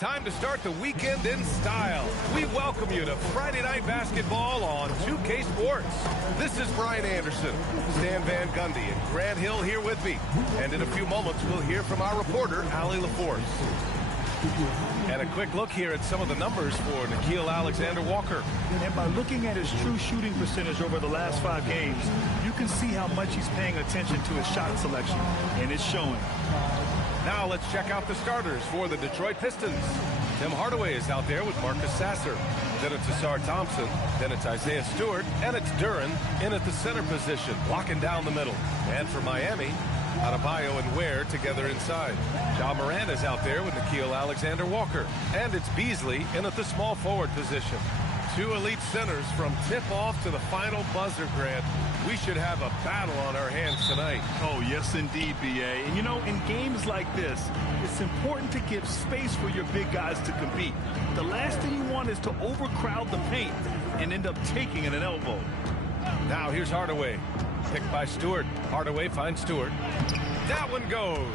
Time to start the weekend in style. We welcome you to Friday Night Basketball on 2K Sports. This is Brian Anderson, Stan Van Gundy, and Grant Hill here with me. And in a few moments, we'll hear from our reporter, Allie LaForce. And a quick look here at some of the numbers for Nickeil Alexander-Walker. And by looking at his true shooting percentage over the last 5 games, you can see how much he's paying attention to his shot selection, and it's showing. Now let's check out the starters for the Detroit Pistons. Tim Hardaway is out there with Marcus Sasser. Then it's Ausar Thompson. Then it's Isaiah Stewart. And it's Duren in at the center position, locking down the middle. And for Miami, Adebayo and Ware together inside. Ja Morant is out there with Nickeil Alexander-Walker. And it's Beasley in at the small forward position. 2 elite centers from tip-off to the final buzzer, Grant. We should have a battle on our hands tonight. Oh, yes, indeed, B.A. And, you know, in games like this, it's important to give space for your big guys to compete. The last thing you want is to overcrowd the paint and end up taking an elbow. Now here's Hardaway. Picked by Stewart. Hardaway finds Stewart. That one goes.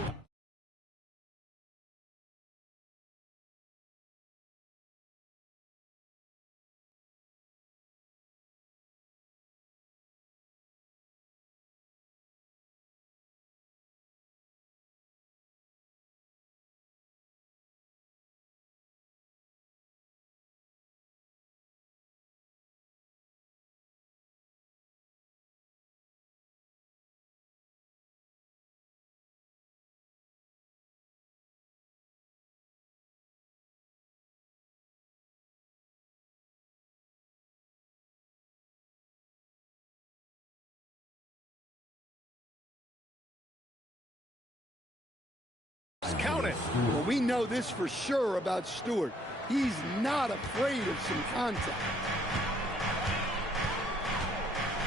Count it. Well, we know this for sure about Stewart. He's not afraid of some contact.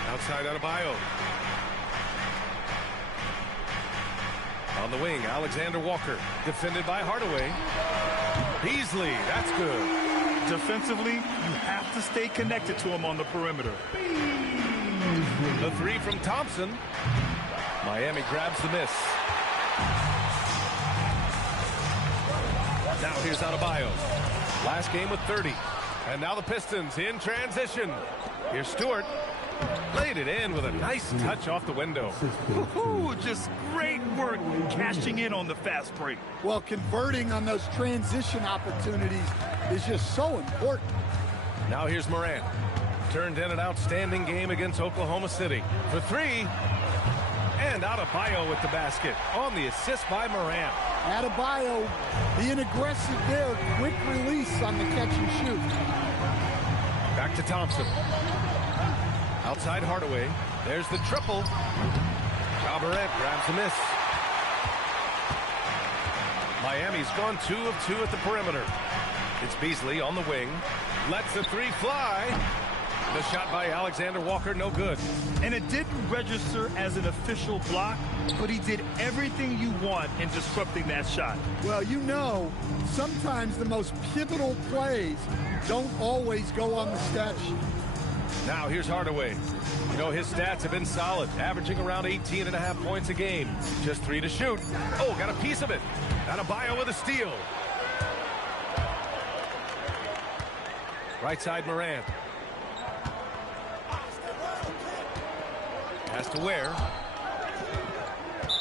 Outside Adebayo. On the wing, Alexander-Walker. Defended by Hardaway. Beasley, that's good. Defensively, you have to stay connected to him on the perimeter. The 3 from Thompson. Miami grabs the miss. Now here's Adebayo. Last game with 30. And now the Pistons in transition. Here's Stewart. Laid it in with a nice touch off the window. Ooh, just great work cashing in on the fast break. Well, converting on those transition opportunities is just so important. Now here's Morant. Turned in an outstanding game against Oklahoma City. For 3. And Adebayo with the basket on the assist by Morant. Adebayo being aggressive there. Quick release on the catch and shoot. Back to Thompson. Outside Hardaway. There's the triple. Ja Morant grabs the miss. Miami's gone 2 of 2 at the perimeter. It's Beasley on the wing. Lets the 3 fly. The shot by Alexander-Walker, no good. And it didn't register as an official block, but he did everything you want in disrupting that shot. Well, you know, sometimes the most pivotal plays don't always go on the stat sheet. Now here's Hardaway. You know, his stats have been solid, averaging around 18.5 points a game. Just 3 to shoot. Oh, got a piece of it. Adebayo with a steal. Right side Morant. Has to Ware.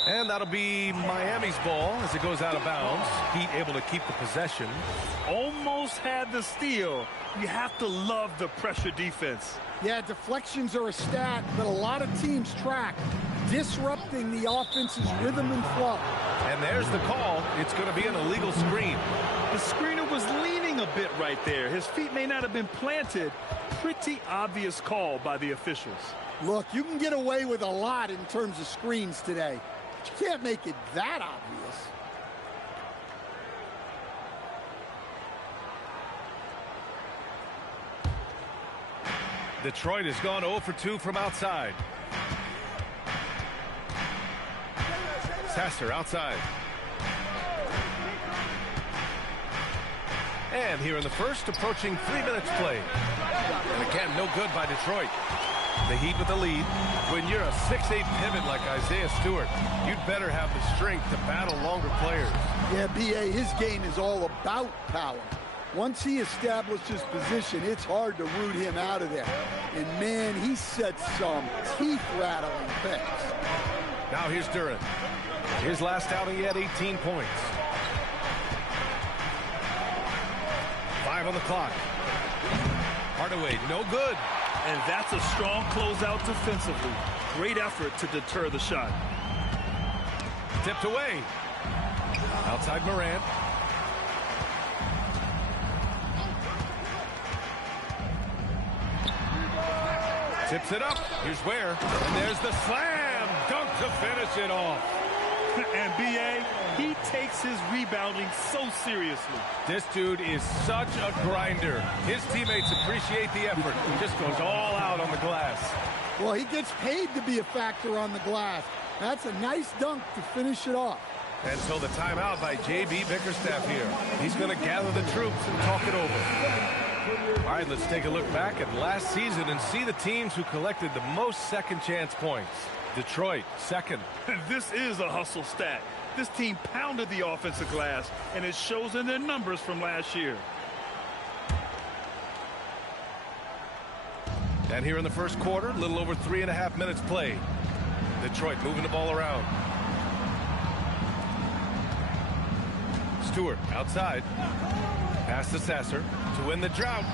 And that'll be Miami's ball as it goes out of bounds. Heat able to keep the possession. Almost had the steal. You have to love the pressure defense. Yeah, deflections are a stat that a lot of teams track, disrupting the offense's rhythm and flow. And there's the call. It's going to be an illegal screen. The screener was leaning a bit right there. His feet may not have been planted. Pretty obvious call by the officials. Look, you can get away with a lot in terms of screens today, but you can't make it that obvious. Detroit has gone 0 for 2 from outside. Sasser outside. And here in the first, approaching 3 minutes played. And again, no good by Detroit. The Heat with the lead. When you're a 6'8" pivot like Isaiah Stewart, you'd better have the strength to battle longer players. Yeah, B.A., his game is all about power. Once he establishes position, it's hard to root him out of there. And, man, he sets some teeth-rattling things. Now here's Duren. His last outing, he had 18 points. 5 on the clock. Hardaway, no good. And that's a strong closeout defensively. Great effort to deter the shot. Tipped away. Outside Morant. Tips it up. Here's Ware. And there's the slam dunk to finish it off. And B.A., he takes his rebounding so seriously. This dude is such a grinder. His teammates appreciate the effort. He just goes all out on the glass. Well, he gets paid to be a factor on the glass. That's a nice dunk to finish it off. And so the timeout by J.B. Bickerstaff here. He's going to gather the troops and talk it over. All right, let's take a look back at last season and see the teams who collected the most second chance points. Detroit, second. This is a hustle stat. This team pounded the offensive glass, and it shows in their numbers from last year. And here in the first quarter, a little over 3.5 minutes played. Detroit moving the ball around. Stewart outside. Pass to Sasser to win the drought.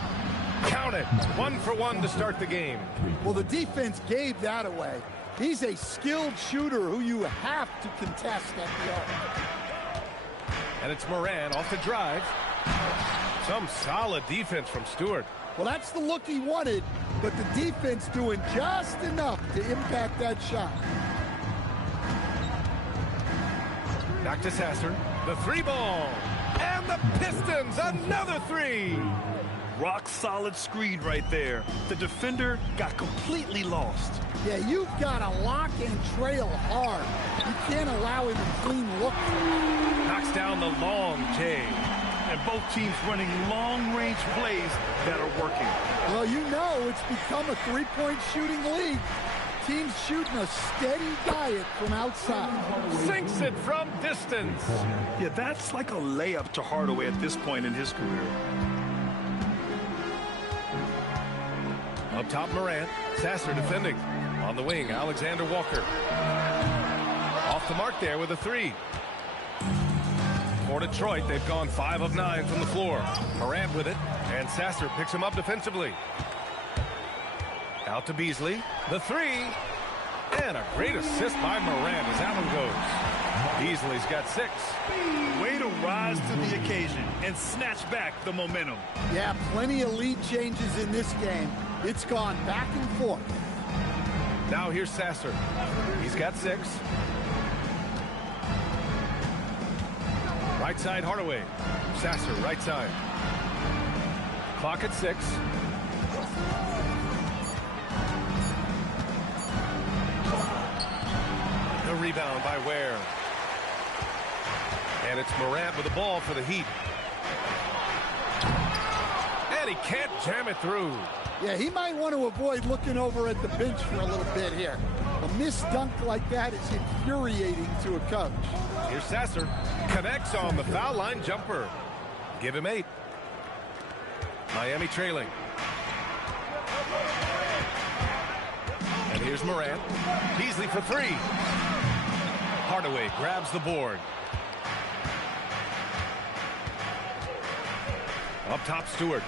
Count it. 1 for 1 to start the game. Well, the defense gave that away. He's a skilled shooter who you have to contest at the arc. And it's Morant off the drive. Some solid defense from Stewart. Well, that's the look he wanted, but the defense doing just enough to impact that shot. Back to Sasser. The 3-ball. And the Pistons, another 3. Rock solid screen right there. The defender got completely lost. Yeah, you've got to lock and trail hard. You can't allow him a clean look. Knocks down the long J. And both teams running long-range plays that are working. Well, you know it's become a three-point shooting league. Teams shooting a steady diet from outside. Sinks it from distance. Yeah, that's like a layup to Hardaway at this point in his career. Up top, Morant. Sasser defending. On the wing, Alexander Walker. Off the mark there with a 3. For Detroit, they've gone 5 of 9 from the floor. Morant with it, and Sasser picks him up defensively. Out to Beasley. The 3. And a great assist by Morant as that one goes. Beasley's got 6. Way to rise to the occasion and snatch back the momentum. Yeah, plenty of lead changes in this game. It's gone back and forth. Now here's Sasser. He's got 6. Right side, Hardaway. Sasser, right side. Clock at 6. The rebound by Ware. And it's Morant with the ball for the Heat. And he can't jam it through. Yeah, he might want to avoid looking over at the bench for a little bit here. A missed dunk like that is infuriating to a coach. Here's Sasser. Connects on the foul line jumper. Give him 8. Miami trailing. And here's Morant. Beasley for 3. Hardaway grabs the board. Up top, Stewart.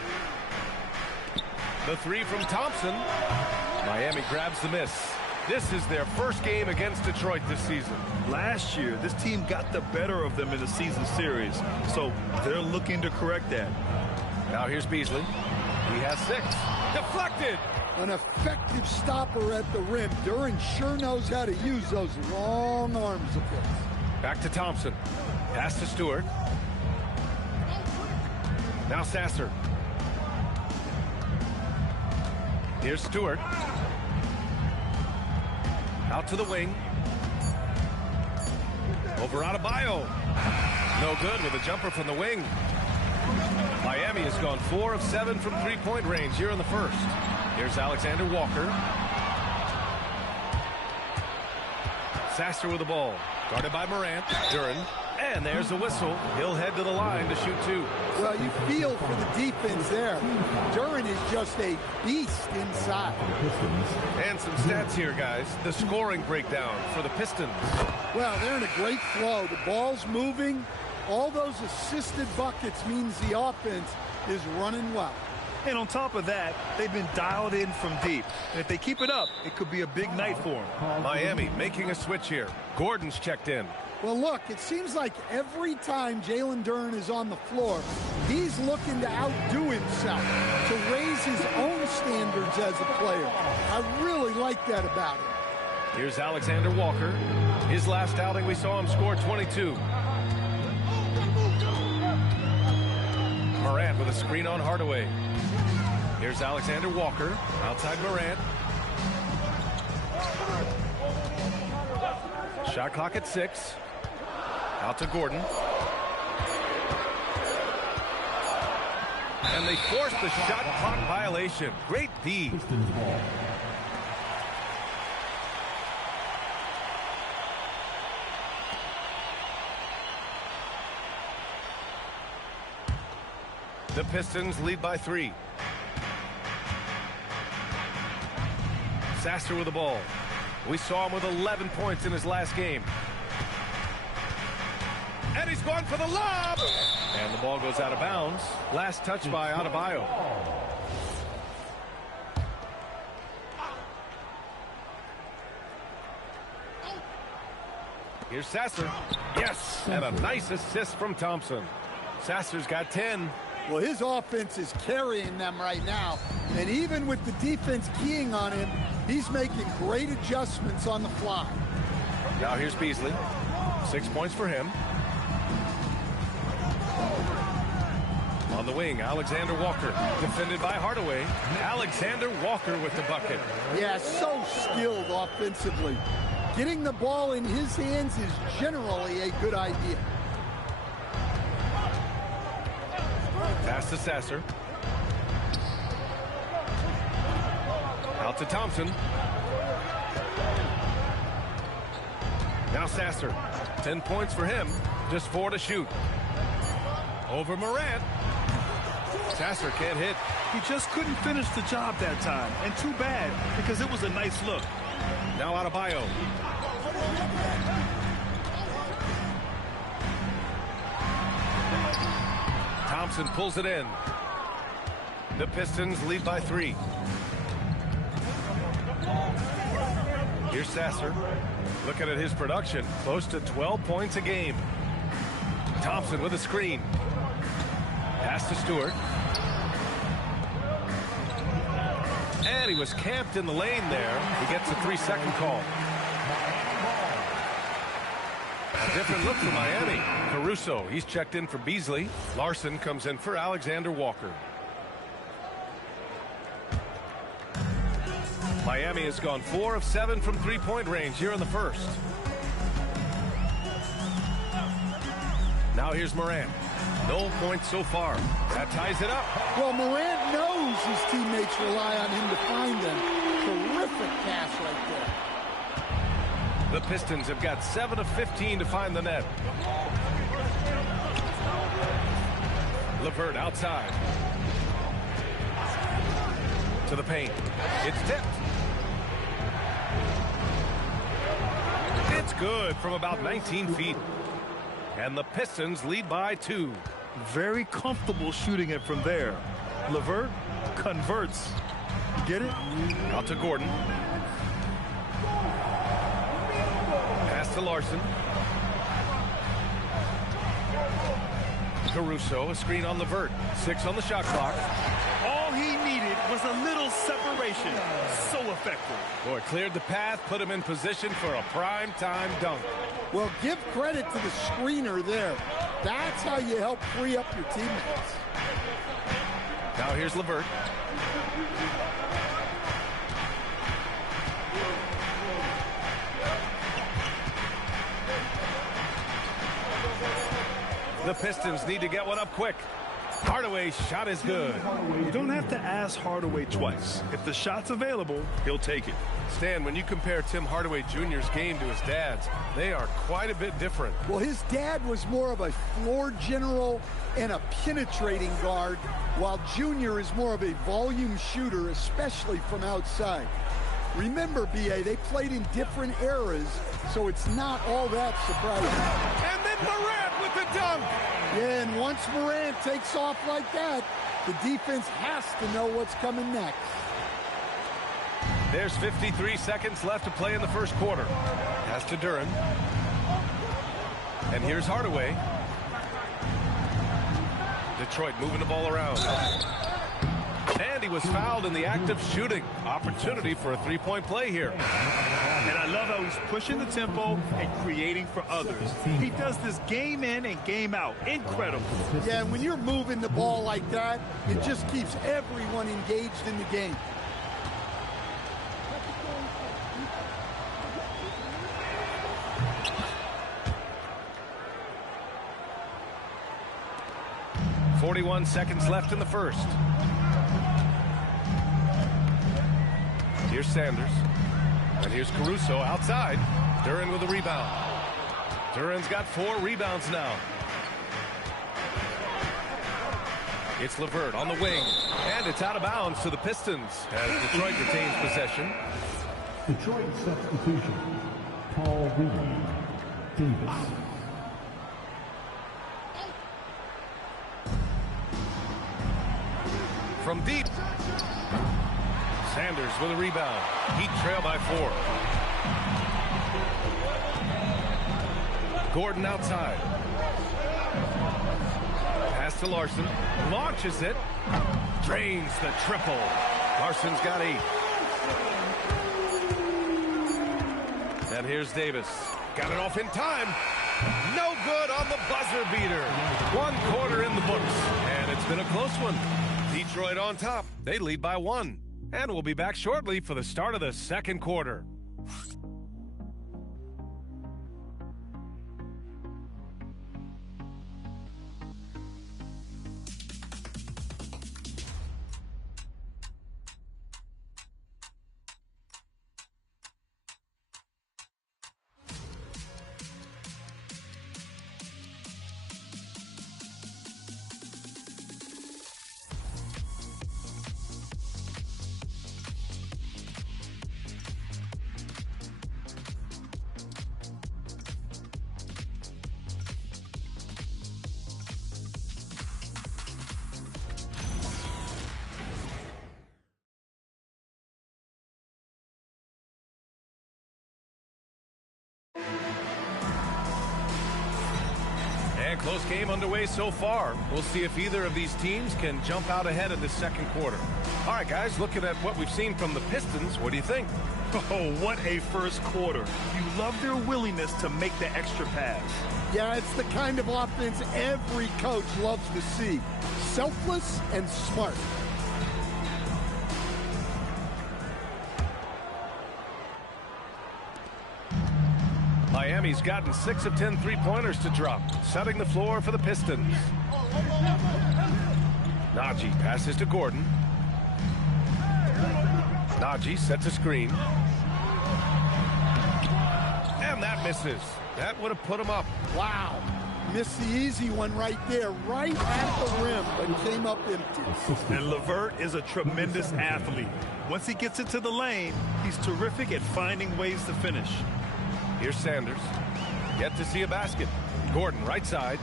The 3 from Thompson. Miami grabs the miss. This is their first game against Detroit this season. Last year, this team got the better of them in the season series, so they're looking to correct that. Now here's Beasley. He has 6. Deflected. An effective stopper at the rim. Duren sure knows how to use those long arms of his. Back to Thompson. Pass to Stewart. Now Sasser. Here's Stewart. Out to the wing. Over Adebayo. No good with a jumper from the wing. Miami has gone 4 of 7 from three-point range here in the first. Here's Alexander Walker. Sasser with the ball. Guarded by Morant. Duren. And there's a whistle. He'll head to the line to shoot two. Well, you feel for the defense there. Duren is just a beast inside. And some stats here, guys. The scoring breakdown for the Pistons. Well, they're in a great flow. The ball's moving. All those assisted buckets means the offense is running well. And on top of that, they've been dialed in from deep. And if they keep it up, it could be a big night for them. Miami making a switch here. Gordon's checked in. Well, look, it seems like every time Jalen Duren is on the floor, he's looking to outdo himself, to raise his own standards as a player. I really like that about him. Here's Alexander Walker. His last outing, we saw him score 22. Morant with a screen on Hardaway. Here's Alexander Walker outside Morant. Shot clock at 6. Out to Gordon. And they force the shot clock violation. Great D. The Pistons lead by 3. Sasser with the ball. We saw him with 11 points in his last game. And he's going for the lob. And the ball goes out of bounds. Last touch by Adebayo. Here's Sasser. Yes, and a nice assist from Thompson. Sasser's got 10. Well, his offense is carrying them right now. And even with the defense keying on him, he's making great adjustments on the fly. Now here's Beasley. 6 points for him. On the wing, Alexander Walker. Defended by Hardaway. Alexander Walker with the bucket. Yeah, so skilled offensively. Getting the ball in his hands is generally a good idea. Pass to Sasser. Out to Thompson. Now Sasser. 10 points for him. Just 4 to shoot. Over Morant. Sasser can't hit. He just couldn't finish the job that time. And too bad, because it was a nice look. Now Adebayo. Thompson pulls it in. The Pistons lead by 3. Here's Sasser. Looking at his production, close to 12 points a game. Thompson with a screen. Pass to Stewart. And he was camped in the lane there. He gets a 3-second call. A different look for Miami. Caruso, he's checked in for Beasley. Larson comes in for Alexander Walker. Miami has gone 4 of 7 from three-point range here in the first. Now here's Morant. No points so far. That ties it up. Well, Morant knows his teammates rely on him to find them. Terrific pass right there. The Pistons have got 7 of 15 to find the net. LeVert outside. To the paint. It's tipped. It's good from about 19 feet. And the Pistons lead by 2. Very comfortable shooting it from there. LeVert converts. Get it? Out to Gordon. Pass to Larson. Caruso, a screen on LeVert. 6 on the shot clock. All he needed was a little separation. So effective. Boy, cleared the path, put him in position for a prime-time dunk. Well, give credit to the screener there. That's how you help free up your teammates. Now here's LeVert. The Pistons need to get one up quick. Hardaway's shot is good. You don't have to ask Hardaway twice. If the shot's available, he'll take it. Stan, when you compare Tim Hardaway Jr.'s game to his dad's, they are quite a bit different. Well, his dad was more of a floor general and a penetrating guard, while Junior is more of a volume shooter, especially from outside. Remember, B.A., they played in different eras, so it's not all that surprising. And then Morant with the dunk. Yeah, and once Morant takes off like that, the defense has to know what's coming next. There's 53 seconds left to play in the first quarter. Pass to Duren. And here's Hardaway. Detroit moving the ball around. And he was fouled in the act of shooting. Opportunity for a three-point play here. And I love how he's pushing the tempo and creating for others. He does this game in and game out. Incredible. Yeah, and when you're moving the ball like that, it just keeps everyone engaged in the game. .41 seconds left in the first. Here's Sanders. And here's Caruso outside. Duren with a rebound. Duren's got 4 rebounds now. It's LeVert on the wing. And it's out of bounds to the Pistons as Detroit retains possession. Detroit substitution. Paul Reed. Davis. From deep. Sanders with a rebound. Heat trail by 4. Gordon outside. Pass to Larson. Launches it. Drains the triple. Larson's got 8. And here's Davis. Got it off in time. No good on the buzzer beater. 1 quarter in the books. And it's been a close one. Detroit on top. They lead by 1. And we'll be back shortly for the start of the second quarter. Close game underway so far. We'll see if either of these teams can jump out ahead in the second quarter. All right, guys, looking at what we've seen from the Pistons, what do you think? Oh, what a first quarter. You love their willingness to make the extra pass. Yeah, it's the kind of offense every coach loves to see. Selfless and smart. Miami's gotten 6 of 10 three-pointers to drop, setting the floor for the Pistons. Najee passes to Gordon. Najee sets a screen. And that misses. That would have put him up. Wow. Missed the easy one right there, right at the rim, but came up empty. And LeVert is a tremendous athlete. Once he gets into the lane, he's terrific at finding ways to finish. Here's Sanders. Yet to see a basket. Gordon, right side.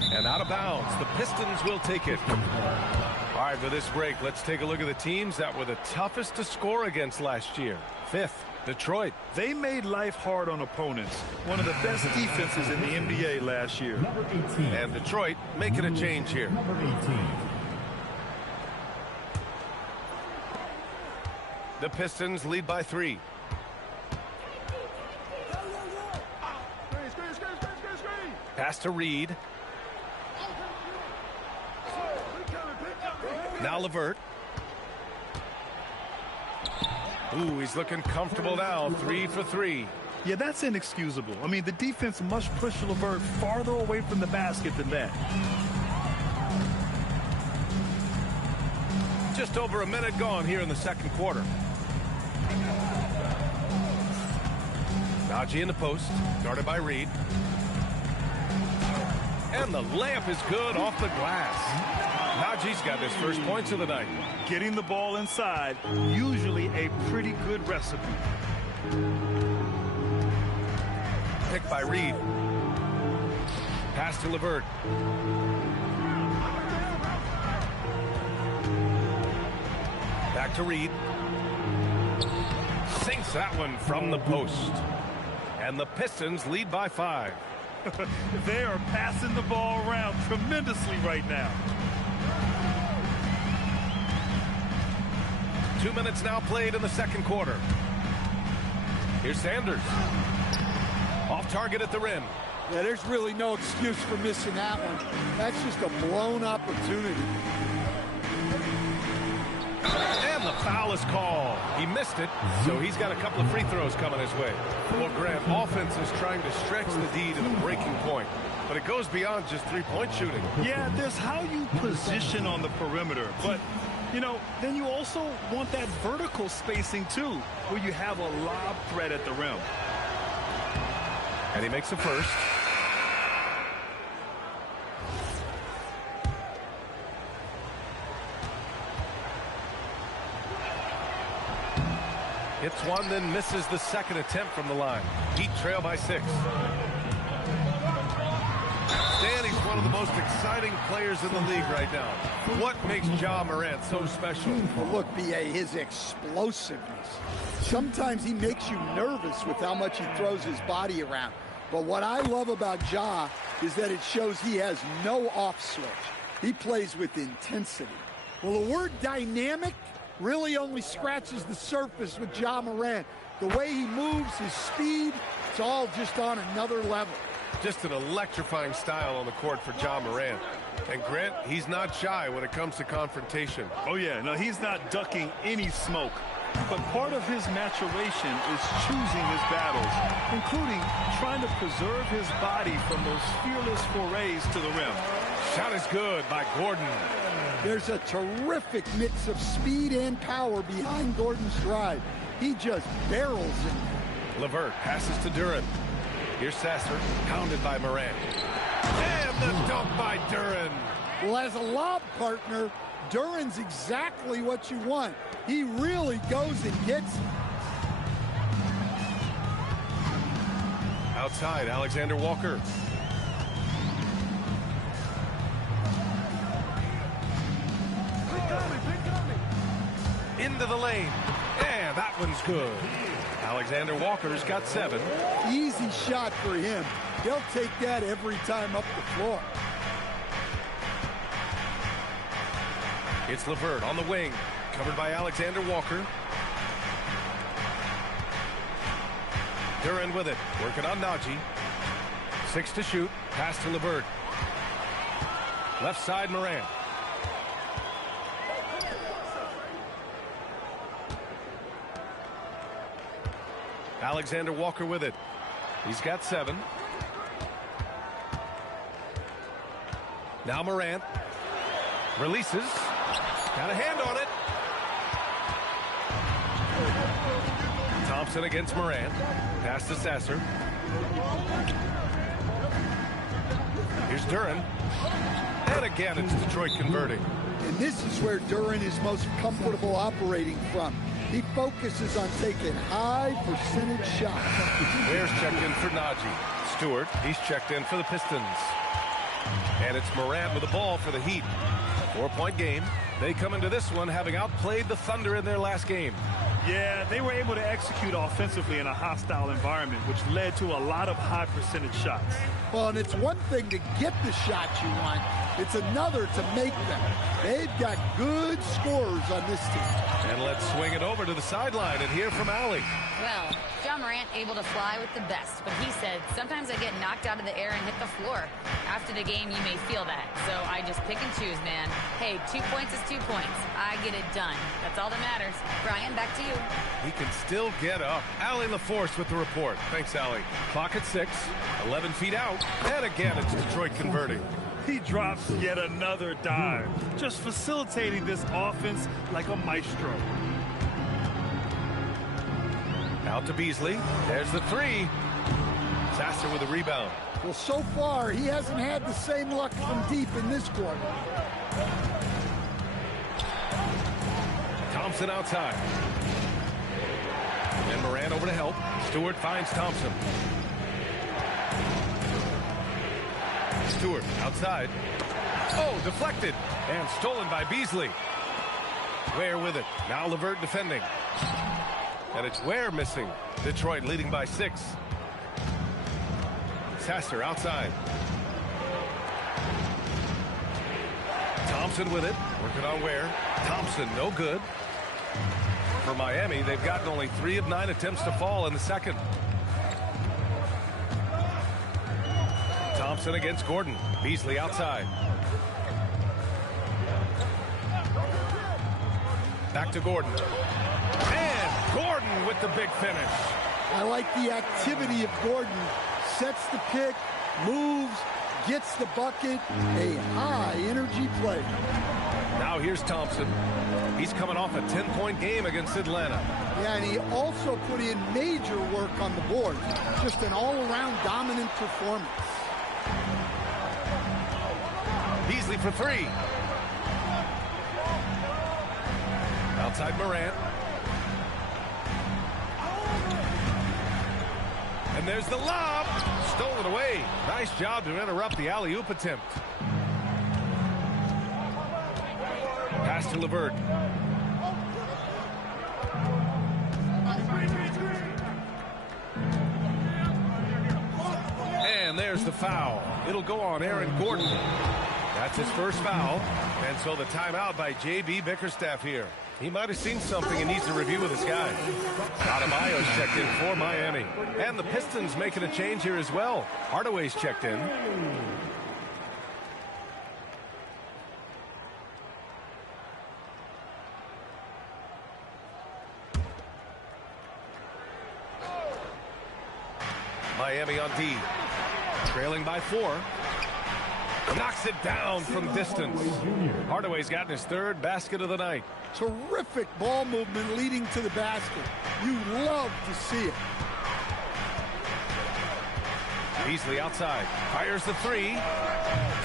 And out of bounds. The Pistons will take it. All right, for this break, let's take a look at the teams that were the toughest to score against last year. 5th, Detroit. They made life hard on opponents. One of the best defenses in the NBA last year. Number 18. And Detroit making a change here. Number 18. The Pistons lead by 3. Pass to Reed. Now LeVert. Ooh, he's looking comfortable now. 3 for 3. Yeah, that's inexcusable. I mean, the defense must push LeVert farther away from the basket than that. Just over a minute gone here in the second quarter. Najee in the post, guarded by Reed. And the layup is good off the glass. Najee's got his first points of the night. Getting the ball inside, usually a pretty good recipe. Picked by Reed. Pass to LeVert. Back to Reed. Sinks that one from the post. And the Pistons lead by 5. They are passing the ball around tremendously right now. 2 minutes now played in the second quarter. Here's Sanders. Off target at the rim. Yeah, there's really no excuse for missing that one. That's just a blown opportunity. And the foul is called. He missed it, so he's got a couple of free throws coming his way. Well, Grant, offense is trying to stretch the D to the breaking point, but it goes beyond just three-point shooting. Yeah, there's how you position on the perimeter, but, you know, then you also want that vertical spacing, too, where you have a lob threat at the rim. And he makes the first. Hits one, then misses the second attempt from the line. Heat trail by 6. Danny's one of the most exciting players in the league right now. What makes Ja Morant so special? Well, look, B.A., his explosiveness. Sometimes he makes you nervous with how much he throws his body around. But what I love about Ja is that it shows he has no off switch. He plays with intensity. Well, the word dynamic really only scratches the surface with Ja Morant. The way he moves, his speed, it's all just on another level. Just an electrifying style on the court for Ja Morant. And Grant, he's not shy when it comes to confrontation. Oh, yeah. No, he's not ducking any smoke. But part of his maturation is choosing his battles, including trying to preserve his body from those fearless forays to the rim. Shot is good by Gordon. There's a terrific mix of speed and power behind Gordon's drive. He just barrels in. LeVert passes to Duren. Here's Sasser, pounded by Morant. And the dunk by Duren. Well, as a lob partner, Duren's exactly what you want. He really goes and gets it. Outside, Alexander Walker. Into the lane. And that one's good. Alexander Walker's got 7. Easy shot for him. He'll take that every time up the floor. It's LeVert on the wing, covered by Alexander Walker. Duren with it, working on Najee. 6 to shoot, pass to LeVert. Left side, Morant. Alexander Walker with it. He's got 7. Now Morant. Releases. Got a hand on it. Thompson against Morant. Pass to Sasser. Here's Duren. And again, it's Detroit converting. And this is where Duren is most comfortable operating from. He focuses on taking high percentage shots. Ware's checked in for Najee. Stewart, he's checked in for the Pistons. And it's Morant with the ball for the Heat. 4-point game. They come into this one having outplayed the Thunder in their last game. Yeah, they were able to execute offensively in a hostile environment, which led to a lot of high percentage shots. Well, and it's one thing to get the shots you want. It's another to make them. They've got good scorers on this team. And let's swing it over to to the sideline and hear from Allie. Well, John Morant able to fly with the best, but he said, sometimes I get knocked out of the air and hit the floor. After the game, you may feel that, so I just pick and choose, man. Hey, 2 points is 2 points. I get it done. That's all that matters. Brian, back to you. He can still get up. Allie LaForce with the report. Thanks, Allie. Clock at 6, 11 feet out, and again it's Detroit converting. He drops yet another dive, just facilitating this offense like a maestro. Out to Beasley. There's the three. Sasser with a rebound. Well, so far, he hasn't had the same luck from deep in this quarter. Thompson outside. And Morant over to help. Stewart finds Thompson. Stewart outside. Oh, deflected. And stolen by Beasley. Ware with it. Now LeVert defending. And it's Ware missing. Detroit leading by 6. Sasser outside. Thompson with it. Working on Ware. Thompson no good. For Miami, they've gotten only 3 of 9 attempts to fall in the second. Thompson against Gordon. Beasley outside. Back to Gordon. And Gordon with the big finish. I like the activity of Gordon. Sets the pick, moves, gets the bucket. A high-energy play. Now here's Thompson. He's coming off a 10-point game against Atlanta. Yeah, and he also put in major work on the board. Just an all-around dominant performance. Beasley for 3. Outside Morant. And there's the lob. Stolen away. Nice job to interrupt the alley-oop attempt. Pass to LeVert. And there's the foul. It'll go on Aaron Gordon. That's his first foul. And so the timeout by J.B. Bickerstaff here. He might have seen something and needs to review with his guy. Adebayo's checked in for Miami. And the Pistons making a change here as well. Hardaway's checked in. Miami on D. Trailing by 4. Knocks it down from distance. Hardaway's gotten his 3rd basket of the night. Terrific ball movement leading to the basket. You love to see it. Beasley outside. Fires the 3.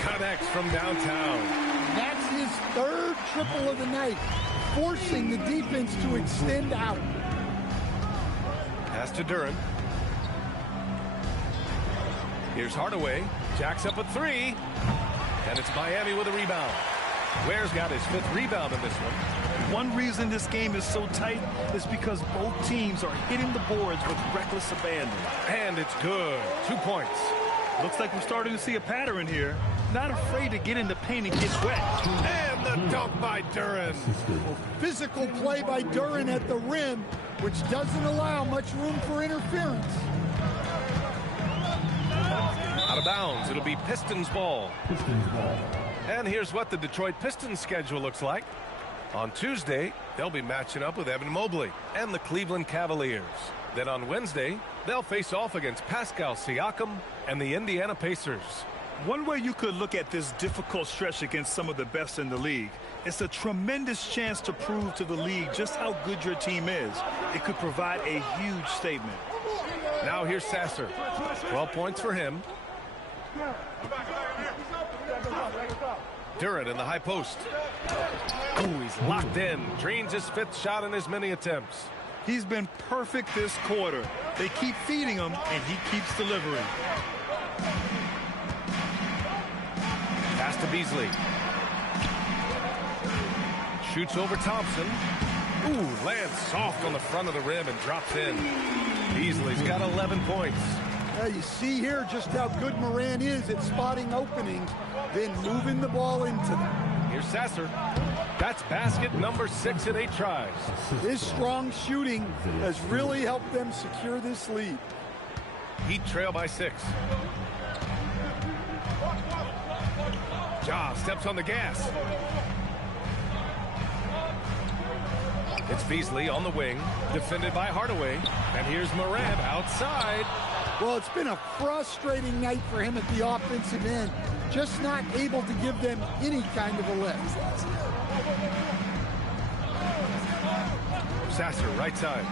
Connects from downtown. That's his 3rd triple of the night, forcing the defense to extend out. Pass to Duren. Here's Hardaway. Jacks up a 3. And it's Miami with a rebound. Ware's got his 5th rebound in this one. One reason this game is so tight is because both teams are hitting the boards with reckless abandon. And it's good. 2 points. Looks like we're starting to see a pattern here. Not afraid to get in the paint and get wet. And the dunk by Duren. Physical play by Duren at the rim, which doesn't allow much room for interference. Out of bounds. It'll be Pistons ball. Pistons ball. And here's what the Detroit Pistons schedule looks like. On Tuesday, they'll be matching up with Evan Mobley and the Cleveland Cavaliers. Then on Wednesday, they'll face off against Pascal Siakam and the Indiana Pacers. One way you could look at this difficult stretch against some of the best in the league, it's a tremendous chance to prove to the league just how good your team is. It could provide a huge statement. Now here's Sasser. 12 points for him. Duren in the high post. Ooh, he's locked in. Drains his 5th shot in as many attempts. He's been perfect this quarter. They keep feeding him, and he keeps delivering. Pass to Beasley. Shoots over Thompson. Ooh, lands soft on the front of the rim and drops in. Beasley's got 11 points. You see here just how good Morant is at spotting openings, then moving the ball into them. Here's Sasser. That's basket number 6 in 8 tries. His strong shooting has really helped them secure this lead. Heat trail by 6. Ja steps on the gas. It's Beasley on the wing, defended by Hardaway. And here's Morant outside. Well, it's been a frustrating night for him at the offensive end. Just not able to give them any kind of a lift. Sasser, right side.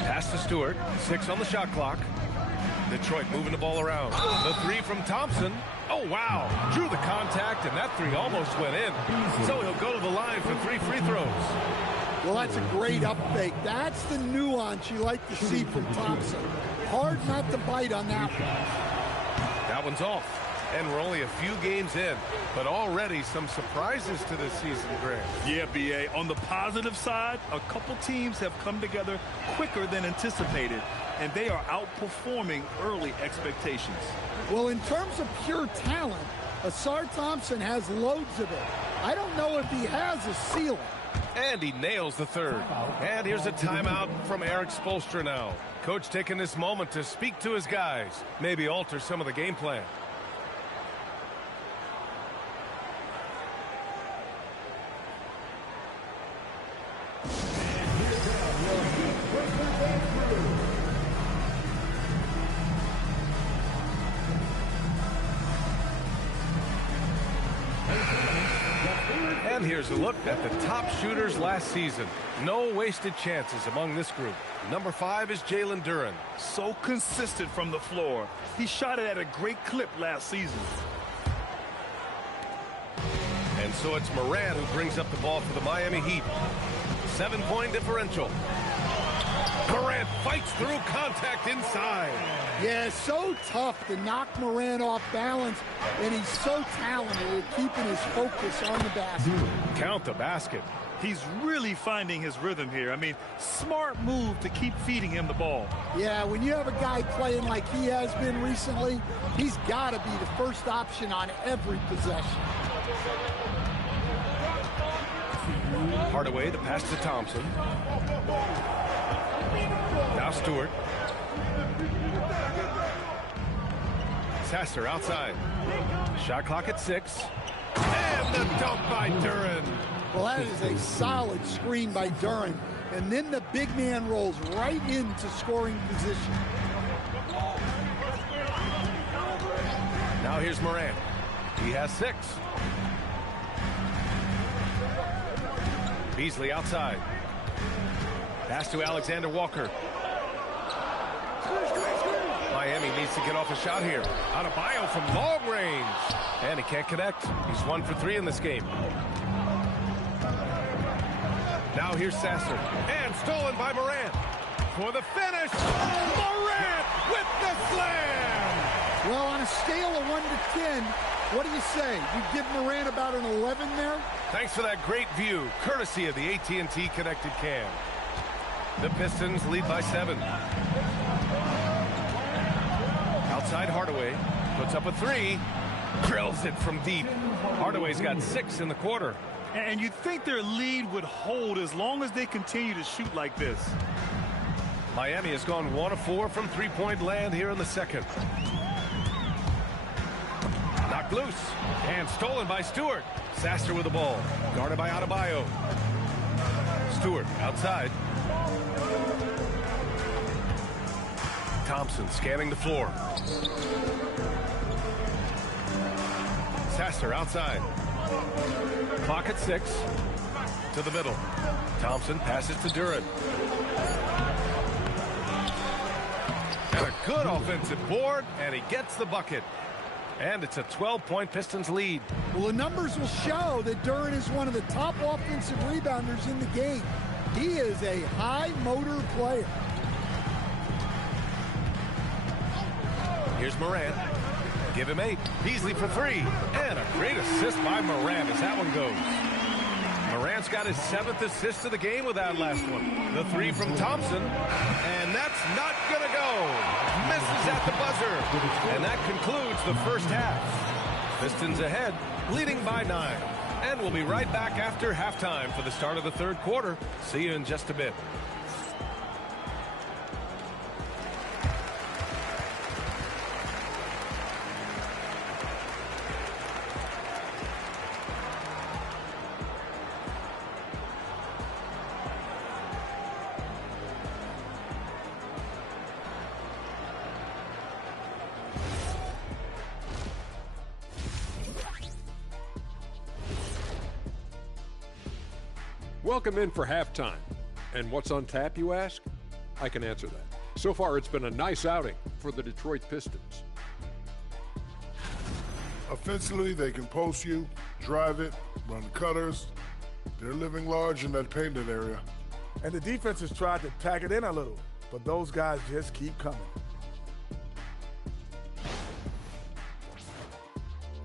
Pass to Stewart. 6 on the shot clock. Detroit moving the ball around. The 3 from Thompson. Oh, wow. Drew the contact, and that 3 almost went in. So he'll go to the line for 3 free throws. Well, that's a great up fake. That's the nuance you like to see from Thompson. Hard not to bite on that one. That one's off. And we're only a few games in, but already some surprises to this season, Grant. Yeah, B.A. On the positive side, a couple teams have come together quicker than anticipated, and they are outperforming early expectations. Well, in terms of pure talent, Ausar Thompson has loads of it. I don't know if he has a ceiling. And he nails the 3rd. And here's a timeout from Eric Spoelstra now. Coach taking this moment to speak to his guys, maybe alter some of the game plan. And here's a look at the top shooters last season. No wasted chances among this group. Number 5 is Jalen Duren. So consistent from the floor. He shot it at a great clip last season. And so it's Morant who brings up the ball for the Miami Heat. 7-point differential. Morant fights through contact inside. Yeah, so tough to knock Morant off balance, and he's so talented at keeping his focus on the basket. Count the basket. He's really finding his rhythm here. I mean, smart move to keep feeding him the ball. Yeah, when you have a guy playing like he has been recently, he's got to be the first option on every possession. Hardaway, the pass to Thompson. Now Stewart. Sasser outside. Shot clock at 6. And the dunk by Duren. Well, that is a solid screen by Duren. And then the big man rolls right into scoring position. Now here's Morant. He has 6. Beasley outside. Pass to Alexander Walker. Miami needs to get off a shot here. Adebayo from long range. And he can't connect. He's 1 for 3 in this game. Now here's Sasser. And stolen by Morant. For the finish. Morant with the slam. Well, on a scale of 1 to 10, what do you say? You give Morant about an 11 there? Thanks for that great view, courtesy of the AT&T Connected Cam. The Pistons lead by 7. Outside Hardaway, puts up a 3, drills it from deep. Hardaway's got 6 in the quarter. And you'd think their lead would hold as long as they continue to shoot like this. Miami has gone 1 of 4 from three-point land here in the second. Knocked loose and stolen by Stewart. Sasser with the ball, guarded by Adebayo. Stewart outside. Thompson scanning the floor. Sasser outside. Clock at 6. To the middle. Thompson passes to Duren. And a good offensive board, and he gets the bucket. And it's a 12-point Pistons lead. Well, the numbers will show that Duren is one of the top offensive rebounders in the game. He is a high-motor player. Here's Morant. Give him 8. Beasley for 3. And a great assist by Morant as that one goes. Morant's got his 7th assist of the game with that last one. The 3 from Thompson. And that's not going to go. Misses at the buzzer. And that concludes the first half. Pistons ahead, leading by 9. And we'll be right back after halftime for the start of the third quarter. See you in just a bit. Welcome in for halftime. And what's on tap, you ask? I can answer that. So far, it's been a nice outing for the Detroit Pistons. Offensively, they can post you, drive it, run cutters. They're living large in that painted area. And the defense has tried to pack it in a little, but those guys just keep coming.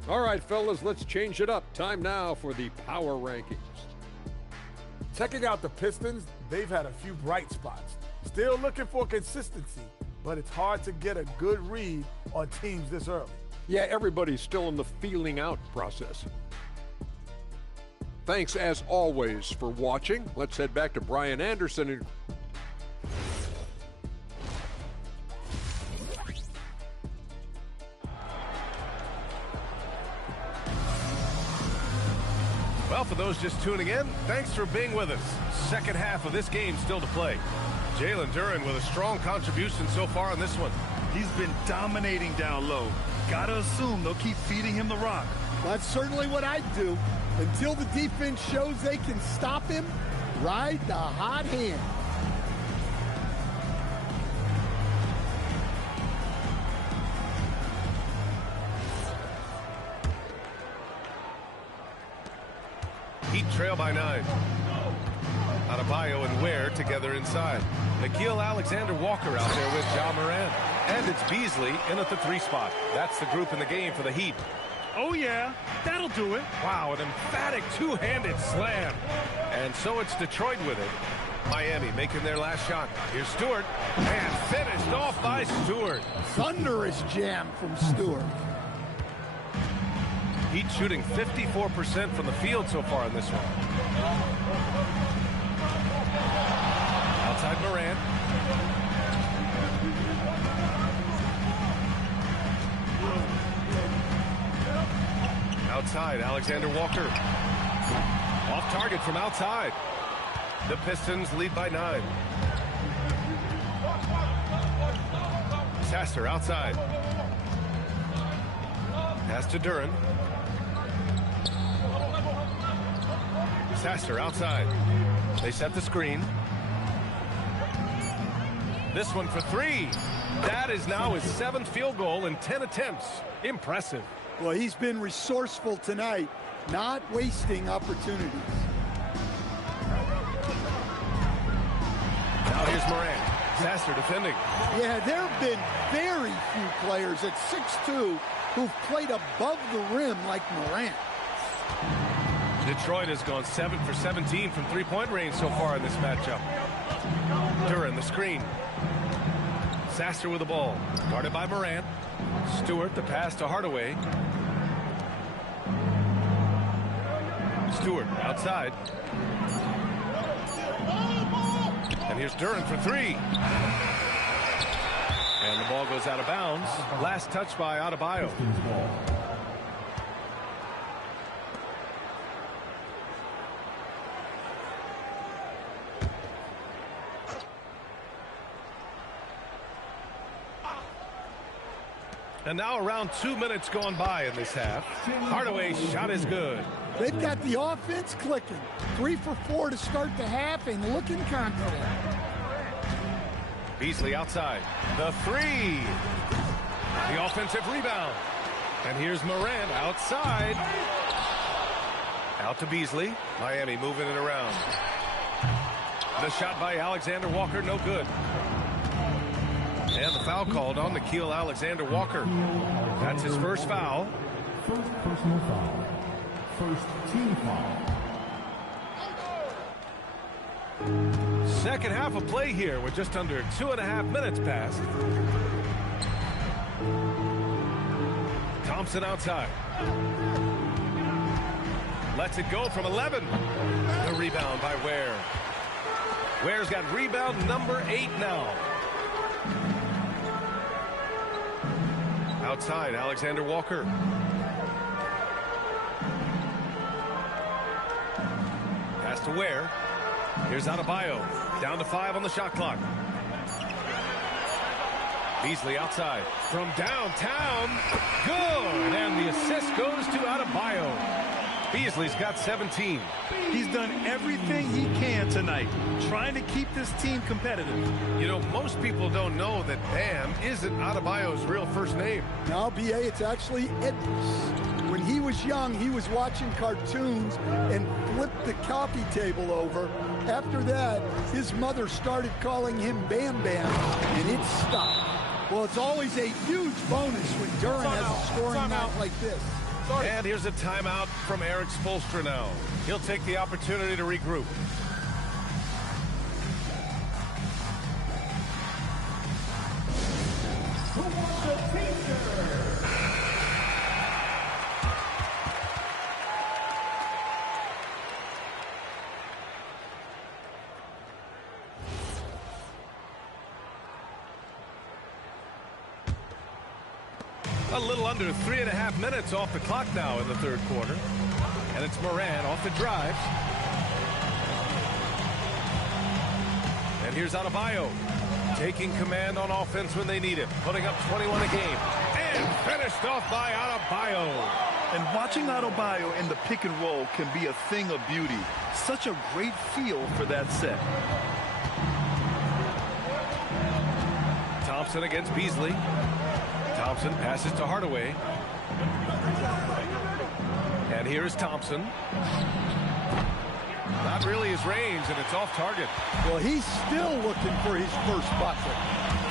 All right, fellas, let's change it up. Time now for the power rankings. Checking out the Pistons, they've had a few bright spots. Still looking for consistency, but it's hard to get a good read on teams this early. Yeah, everybody's still in the feeling out process. Thanks, as always, for watching. Let's head back to Brian Anderson. Well, for those just tuning in, thanks for being with us. Second half of this game still to play. Jalen Duren with a strong contribution so far on this one. He's been dominating down low. Gotta assume they'll keep feeding him the rock. That's certainly what I'd do. Until the defense shows they can stop him, ride the hot hand. Heat trail by 9. Adebayo and Ware together inside. Nickeil Alexander-Walker out there with Ja Morant. And it's Beasley in at the 3 spot. That's the group in the game for the Heat. Oh, yeah, that'll do it. Wow, an emphatic two-handed slam. And so it's Detroit with it. Miami making their last shot. Here's Stewart. And finished off by Stewart. Thunderous jam from Stewart. Heat shooting 54% from the field so far in this one. Outside Morant. Outside, Alexander Walker. Off target from outside. The Pistons lead by 9. Sasser outside. Pass to Duren. Sasser outside. They set the screen. This one for 3. That is now his 7th field goal in 10 attempts. Impressive. Well, he's been resourceful tonight, not wasting opportunities. Now here's Morant. Sasser defending. Yeah, there have been very few players at 6'2" who've played above the rim like Morant. Detroit has gone 7 for 17 from three-point range so far in this matchup. Duren the screen. Sasser with the ball. Guarded by Morant. Stewart the pass to Hardaway. Stewart outside. And here's Duren for 3. And the ball goes out of bounds. Last touch by Adebayo. And now around 2 minutes gone by in this half. Hardaway's shot is good. They've got the offense clicking. 3 for 4 to start the half and looking confident. Beasley outside. The 3. The offensive rebound. And here's Morant outside. Out to Beasley. Miami moving it around. The shot by Alexander Walker, no good. And the foul called on Nickeil Alexander-Walker. That's his first foul. First personal foul. First team foul. Second half of play here with just under 2.5 minutes passed. Thompson outside. Lets it go from 11. The rebound by Ware. Ware's got rebound number 8 now. Outside, Alexander Walker. Pass to Ware. Here's Adebayo. Down to 5 on the shot clock. Beasley outside. From downtown. Good. And the assist goes to Adebayo. Beasley's got 17. He's done everything he can tonight, trying to keep this team competitive. You know, most people don't know that Bam isn't Adebayo's real first name. Now, B.A., it's actually Idris. When he was young, he was watching cartoons and flipped the coffee table over. After that, his mother started calling him Bam Bam, and it stuck. Well, it's always a huge bonus when Duren has a scoring night like this. And here's a timeout from Erik Spoelstra now. He'll take the opportunity to regroup. A little under 3.5 minutes off the clock now in the third quarter. And it's Morant off the drive. And here's Adebayo taking command on offense when they need it. Putting up 21 a game. And finished off by Adebayo. And watching Adebayo in the pick and roll can be a thing of beauty. Such a great feel for that set. Thompson against Beasley. Thompson passes to Hardaway. And here is Thompson. Not really his range, and it's off target. Well, he's still looking for his first bucket.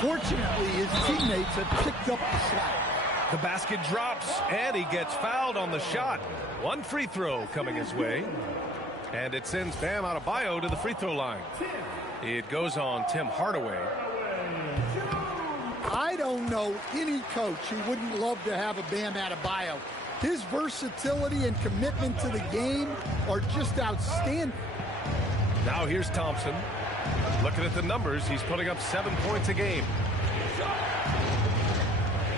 Fortunately, his teammates have picked up the slack. The basket drops, and he gets fouled on the shot. One free throw coming his way. And it sends Bam Adebayo to the free throw line. It goes on Tim Hardaway. I don't know any coach who wouldn't love to have a Bam Adebayo. His versatility and commitment to the game are just outstanding. Now here's Thompson. Looking at the numbers, he's putting up 7 points a game.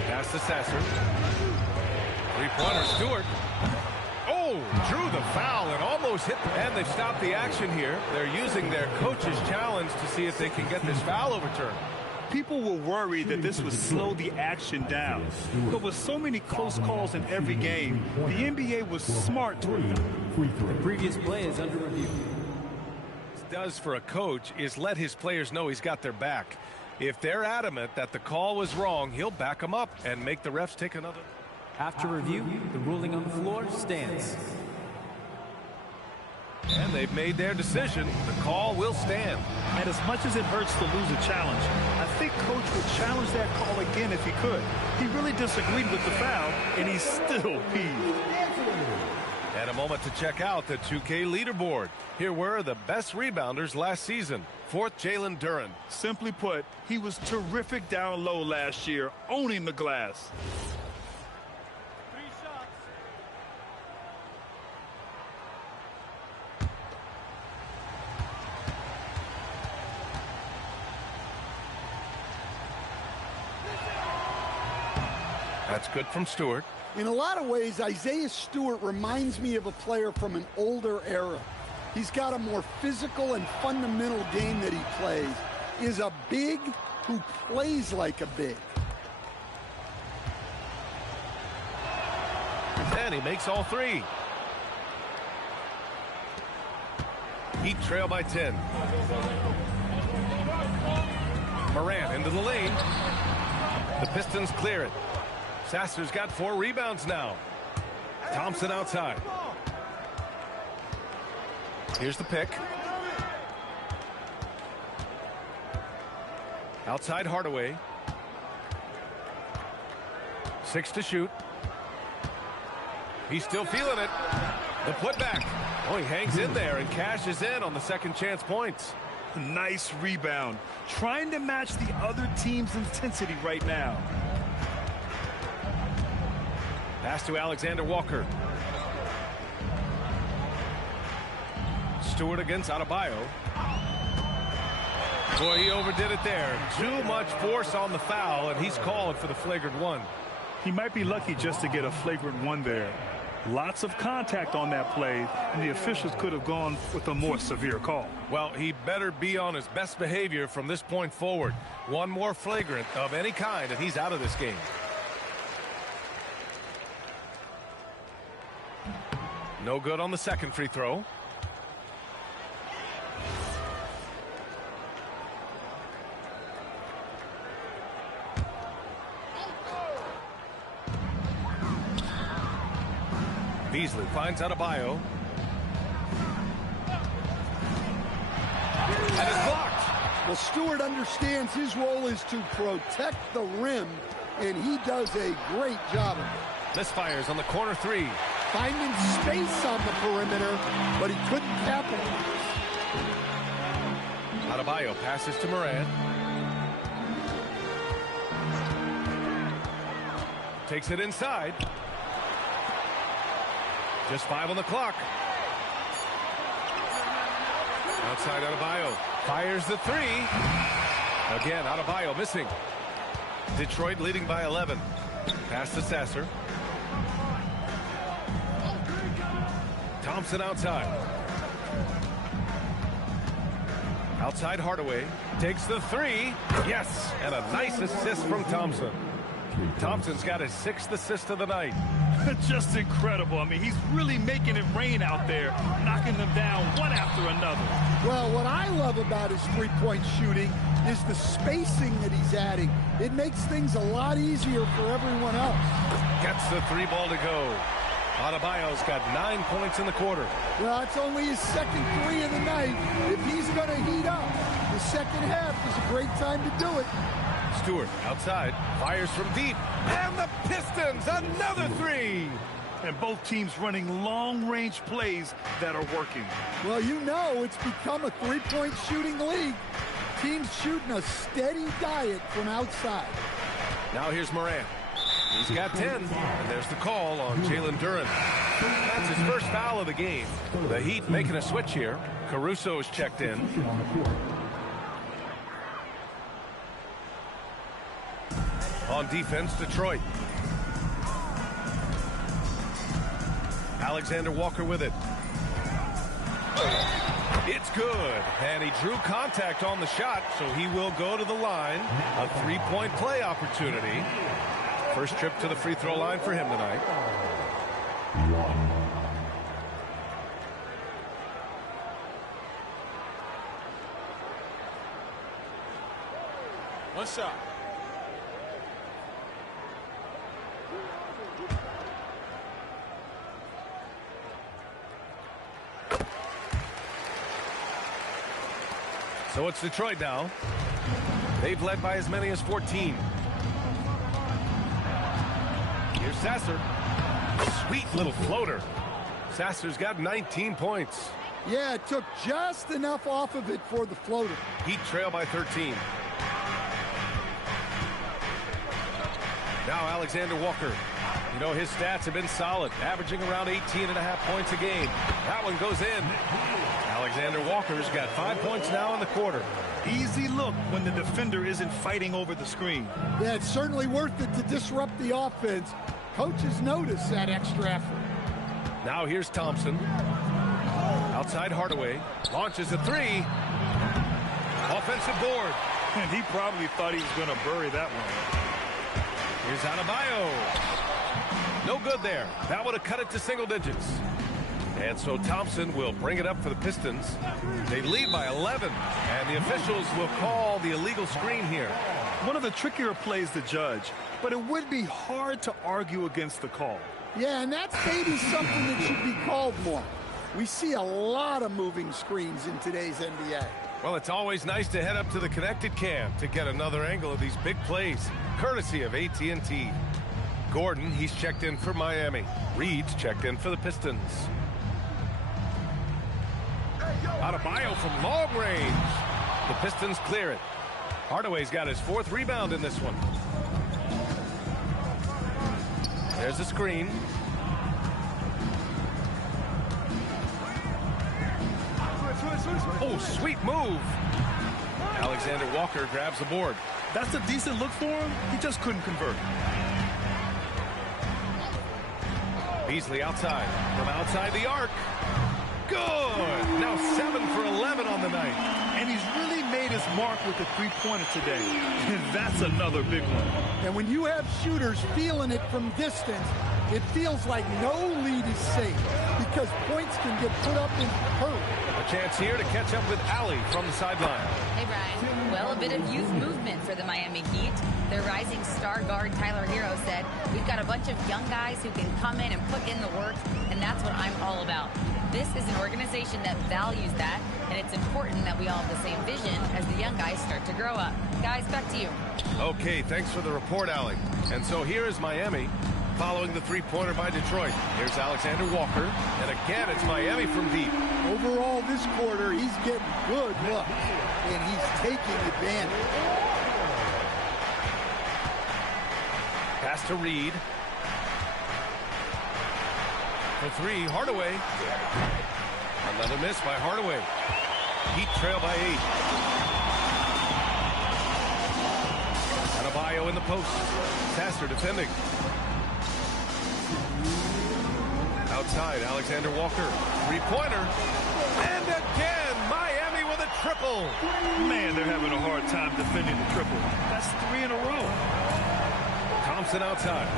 Pass to Sasser. Three-pointer, Stewart. Oh, drew the foul and almost hit. And they've stopped the action here. They're using their coach's challenge to see if they can get this foul overturned. People were worried that this would slow the action down. But with so many close calls in every game, the NBA was smart to The previous play is under review. What does for a coach is let his players know he's got their back. If they're adamant that the call was wrong, he'll back them up and make the refs take another. After review, the ruling on the floor stands. And they've made their decision. The call will stand. And as much as it hurts to lose a challenge, I think Coach would challenge that call again if he could. He really disagreed with the foul, and he's still peeved. And a moment to check out the 2K leaderboard. Here were the best rebounders last season. Fourth, Jalen Duren. Simply put, he was terrific down low last year, owning the glass. That's good from Stewart. In a lot of ways, Isaiah Stewart reminds me of a player from an older era. He's got a more physical and fundamental game that he plays. Is a big who plays like a big. And he makes all three. Heat trail by 10. Morant into the lane. The Pistons clear it. Sasser's got 4 rebounds now. Thompson outside. Here's the pick. Outside Hardaway. 6 to shoot. He's still feeling it. The putback. Oh, he hangs in there and cashes in on the second chance points. Nice rebound. Trying to match the other team's intensity right now. Pass to Alexander Walker. Stewart against Adebayo. Boy, he overdid it there. Too much force on the foul, and he's called for the flagrant one. He might be lucky just to get a flagrant one there. Lots of contact on that play, and the officials could have gone with a more severe call. Well, he better be on his best behavior from this point forward. One more flagrant of any kind, and he's out of this game. No good on the second free throw. Beasley finds Adebayo. And it's blocked. Well, Stewart understands his role is to protect the rim, and he does a great job of it. Misfires on the corner three. Finding space on the perimeter, but he couldn't capitalize. Adebayo passes to Morant. Takes it inside. Just 5 on the clock. Outside Adebayo. Fires the three. Again, Adebayo missing. Detroit leading by 11. Pass to Sasser. Thompson outside. Outside Hardaway. Takes the three. Yes, and a nice assist from Thompson. Thompson's got his 6th assist of the night. Just incredible. I mean, he's really making it rain out there, knocking them down one after another. Well, what I love about his three-point shooting is the spacing that he's adding. It makes things a lot easier for everyone else. Gets the 3 ball to go. Adebayo's got 9 points in the quarter. Well, it's only his 2nd 3 of the night. If he's going to heat up, the second half is a great time to do it. Stewart outside, fires from deep, and the Pistons, another 3. And both teams running long-range plays that are working. Well, you know it's become a three-point shooting league. Teams shooting a steady diet from outside. Now here's Morant. He's got 10, and there's the call on Jalen Duren. That's his first foul of the game. The Heat making a switch here. Caruso is checked in. On defense, Detroit. Alexander Walker with it. It's good. And he drew contact on the shot, so he will go to the line. A 3-point play opportunity. First trip to the free throw line for him tonight. One shot. So it's Detroit now. They've led by as many as 14. Here's Sasser. Sweet little floater. Sasser's got 19 points. Yeah, it took just enough off of it for the floater. Heat trail by 13. Now Alexander Walker. You know, his stats have been solid, averaging around 18.5 points a game. That one goes in. Alexander Walker's got 5 points now in the quarter. Easy look when the defender isn't fighting over the screen. Yeah, it's certainly worth it to disrupt the offense. Coaches notice that extra effort. Now here's Thompson. Outside Hardaway. Launches a 3. Offensive board. And he probably thought he was going to bury that one. Here's Adebayo. No good there. That would have cut it to single digits. And so Thompson will bring it up for the Pistons. They lead by 11, and the officials will call the illegal screen here. One of the trickier plays to judge, but it would be hard to argue against the call. Yeah, and that's maybe something that should be called more. We see a lot of moving screens in today's NBA. Well, it's always nice to head up to the connected cam to get another angle of these big plays, courtesy of AT&T. Gordon, he's checked in for Miami. Reed's checked in for the Pistons. Adebayo from long range. The Pistons clear it. Hardaway's got his 4th rebound in this one. There's a screen. Oh, sweet move. Alexander Walker grabs the board. That's a decent look for him. He just couldn't convert. Beasley outside. From outside the arc. Good. Now 7 for 11 on the night. And he's really made his mark with the three-pointer today. And that's another big one. And when you have shooters feeling it from distance, it feels like no lead is safe because points can get put up in a hurry. A chance here to catch up with Allie from the sideline. Hey, Brian. Well, a bit of youth movement for the Miami Heat. Their rising star guard, Tyler Hero, said, we've got a bunch of young guys who can come in and put in the work, and that's what I'm all about. This is an organization that values that, and it's important that we all have the same vision as the young guys start to grow up. Guys, back to you. Okay, thanks for the report, Allie. And so here is Miami following the three-pointer by Detroit. Here's Alexander Walker, and again it's Miami from deep. Overall, this quarter, he's getting good looks, and he's taking advantage. Pass to Reed. For three, Hardaway. Another miss by Hardaway. Heat trail by 8. Adebayo in the post. Sasser defending. Outside, Alexander Walker. Three-pointer. And again, Miami with a triple. Man, they're having a hard time defending the triple. That's 3 in a row. Thompson outside.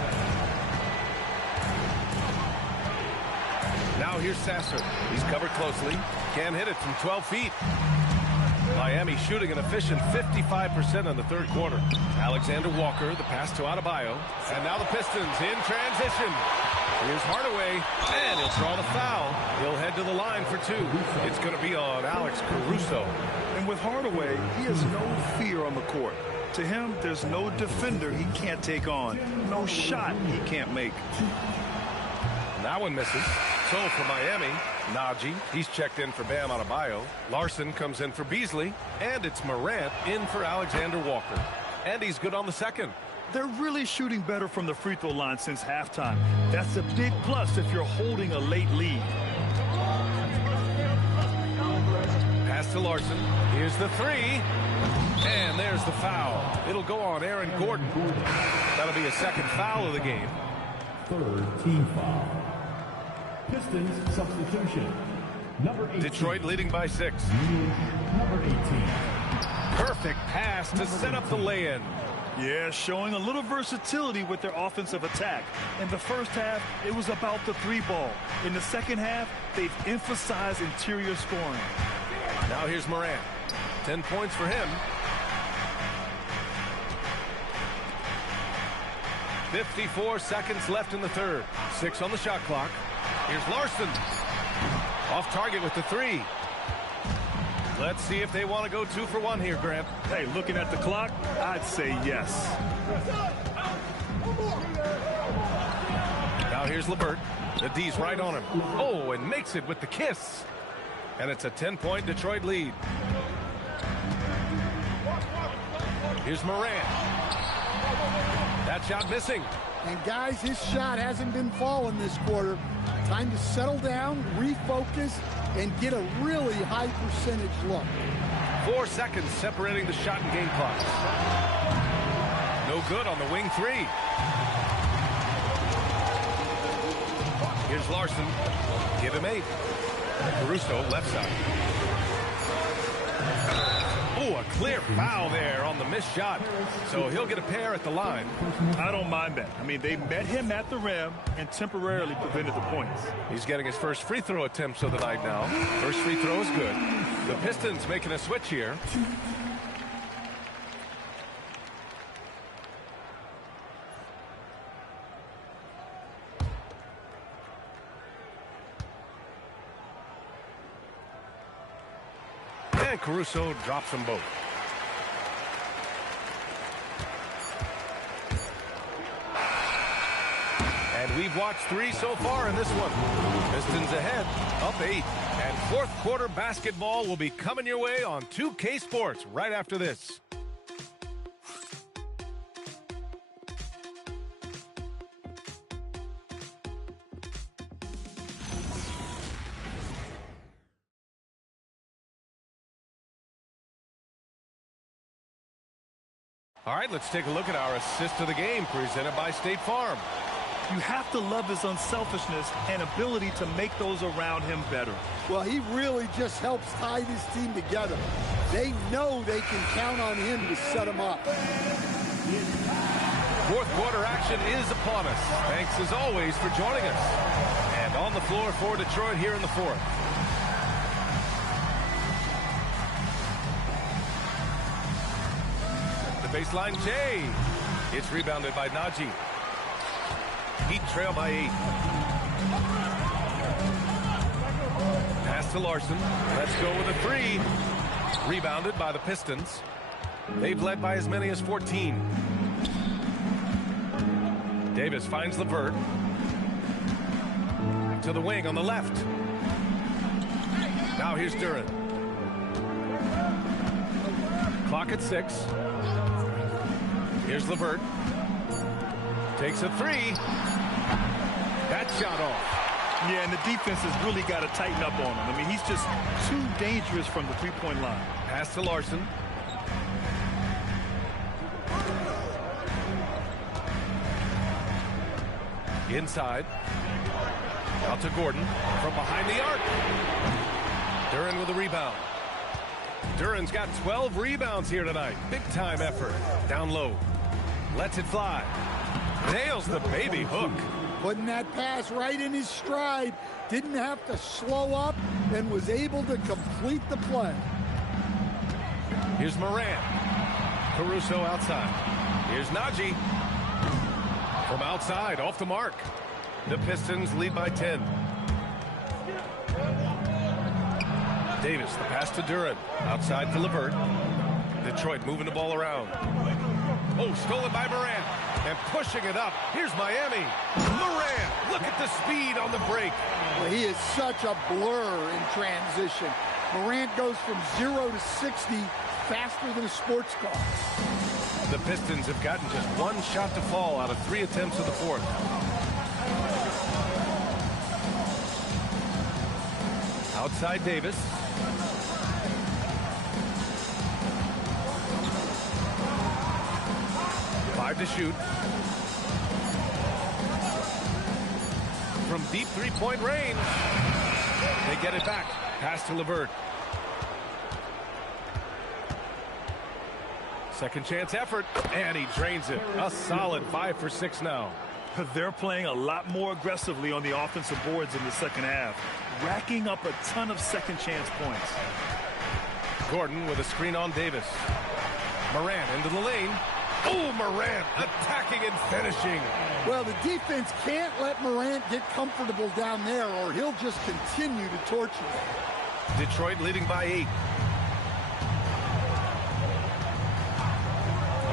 Now here's Sasser. He's covered closely. Can't hit it from 12 feet. Miami shooting an efficient 55% in the third quarter. Alexander Walker, the pass to Adebayo. And now the Pistons in transition. Here's Hardaway, and he'll draw the foul. He'll head to the line for 2. It's going to be on Alex Caruso. And with Hardaway, he has no fear on the court. To him, there's no defender he can't take on. No shot he can't make. That one misses. So for Miami, Najee, he's checked in for Bam Adebayo. Larson comes in for Beasley. And it's Morant in for Alexander Walker. And he's good on the second. They're really shooting better from the free throw line since halftime. That's a big plus if you're holding a late lead. Pass to Larson. Here's the 3. And there's the foul. It'll go on Aaron Gordon. That'll be a second foul of the game. Third team foul. Pistons substitution. Number 18. Detroit leading by 6. Number 18. Perfect pass to set up the lay-in. Yeah, showing a little versatility with their offensive attack. In the first half, it was about the 3-ball. In the second half, they've emphasized interior scoring. Now here's Morant. 10 points for him. 54 seconds left in the third. 6 on the shot clock. Here's Larson. Off target with the 3. Let's see if they want to go 2 for 1 here, Grant. Hey, looking at the clock, I'd say yes. Now here's LeVert. The D's right on him. Oh, and makes it with the kiss. And it's a 10-point Detroit lead. Here's Morant. That shot missing. And guys, his shot hasn't been falling this quarter. Time to settle down, refocus, and get a really high percentage look. 4 seconds separating the shot and game clocks. No good on the wing 3. Here's Larson. Give him 8. Caruso left side. Oh, a clear foul there on the missed shot. So he'll get a pair at the line. I don't mind that. I mean, they met him at the rim and temporarily prevented the points. He's getting his first free throw attempts of the night now. First free throw is good. The Pistons making a switch here. And Caruso drops them both. And we've watched 3 so far in this one. Pistons ahead, up 8. And fourth quarter basketball will be coming your way on 2K Sports right after this. All right, let's take a look at our assist of the game presented by State Farm. You have to love his unselfishness and ability to make those around him better. Well, he really just helps tie this team together. They know they can count on him to set them up. Fourth quarter action is upon us. Thanks as always for joining us. And on the floor for Detroit here in the fourth. The baseline Jay. It's rebounded by Najee. Heat trail by 8. Pass to Larson. Let's go with a 3. Rebounded by the Pistons. They've led by as many as 14. Davis finds LeVert. To the wing on the left. Now here's Duren. Clock at 6. Here's LeVert. Takes a 3. That shot off. Yeah, and the defense has really got to tighten up on him. I mean, he's just too dangerous from the three-point line. Pass to Larson. Inside. Out to Gordon from behind the arc. Duren with a rebound. Duren's got 12 rebounds here tonight. Big time effort. Down low. Lets it fly. Nails the baby hook. Putting that pass right in his stride. Didn't have to slow up and was able to complete the play. Here's Morant. Caruso outside. Here's Najee. From outside, off the mark. The Pistons lead by 10. Davis, the pass to Duren. Outside to LeVert. Detroit moving the ball around. Oh, stolen by Morant. And pushing it up. Here's Miami. Morant, look at the speed on the break. Well, he is such a blur in transition. Morant goes from 0 to 60 faster than a sports car. The Pistons have gotten just one shot to fall out of 3 attempts in the fourth. Outside Davis. Five to shoot. From deep three-point range. They get it back. Pass to LeVert. Second chance effort, and he drains it. A solid 5 for 6 now. They're playing a lot more aggressively on the offensive boards in the second half, racking up a ton of second chance points. Gordon with a screen on Davis. Morant into the lane. Oh, Morant attacking and finishing. Well, the defense can't let Morant get comfortable down there or he'll just continue to torture them. Detroit leading by 8.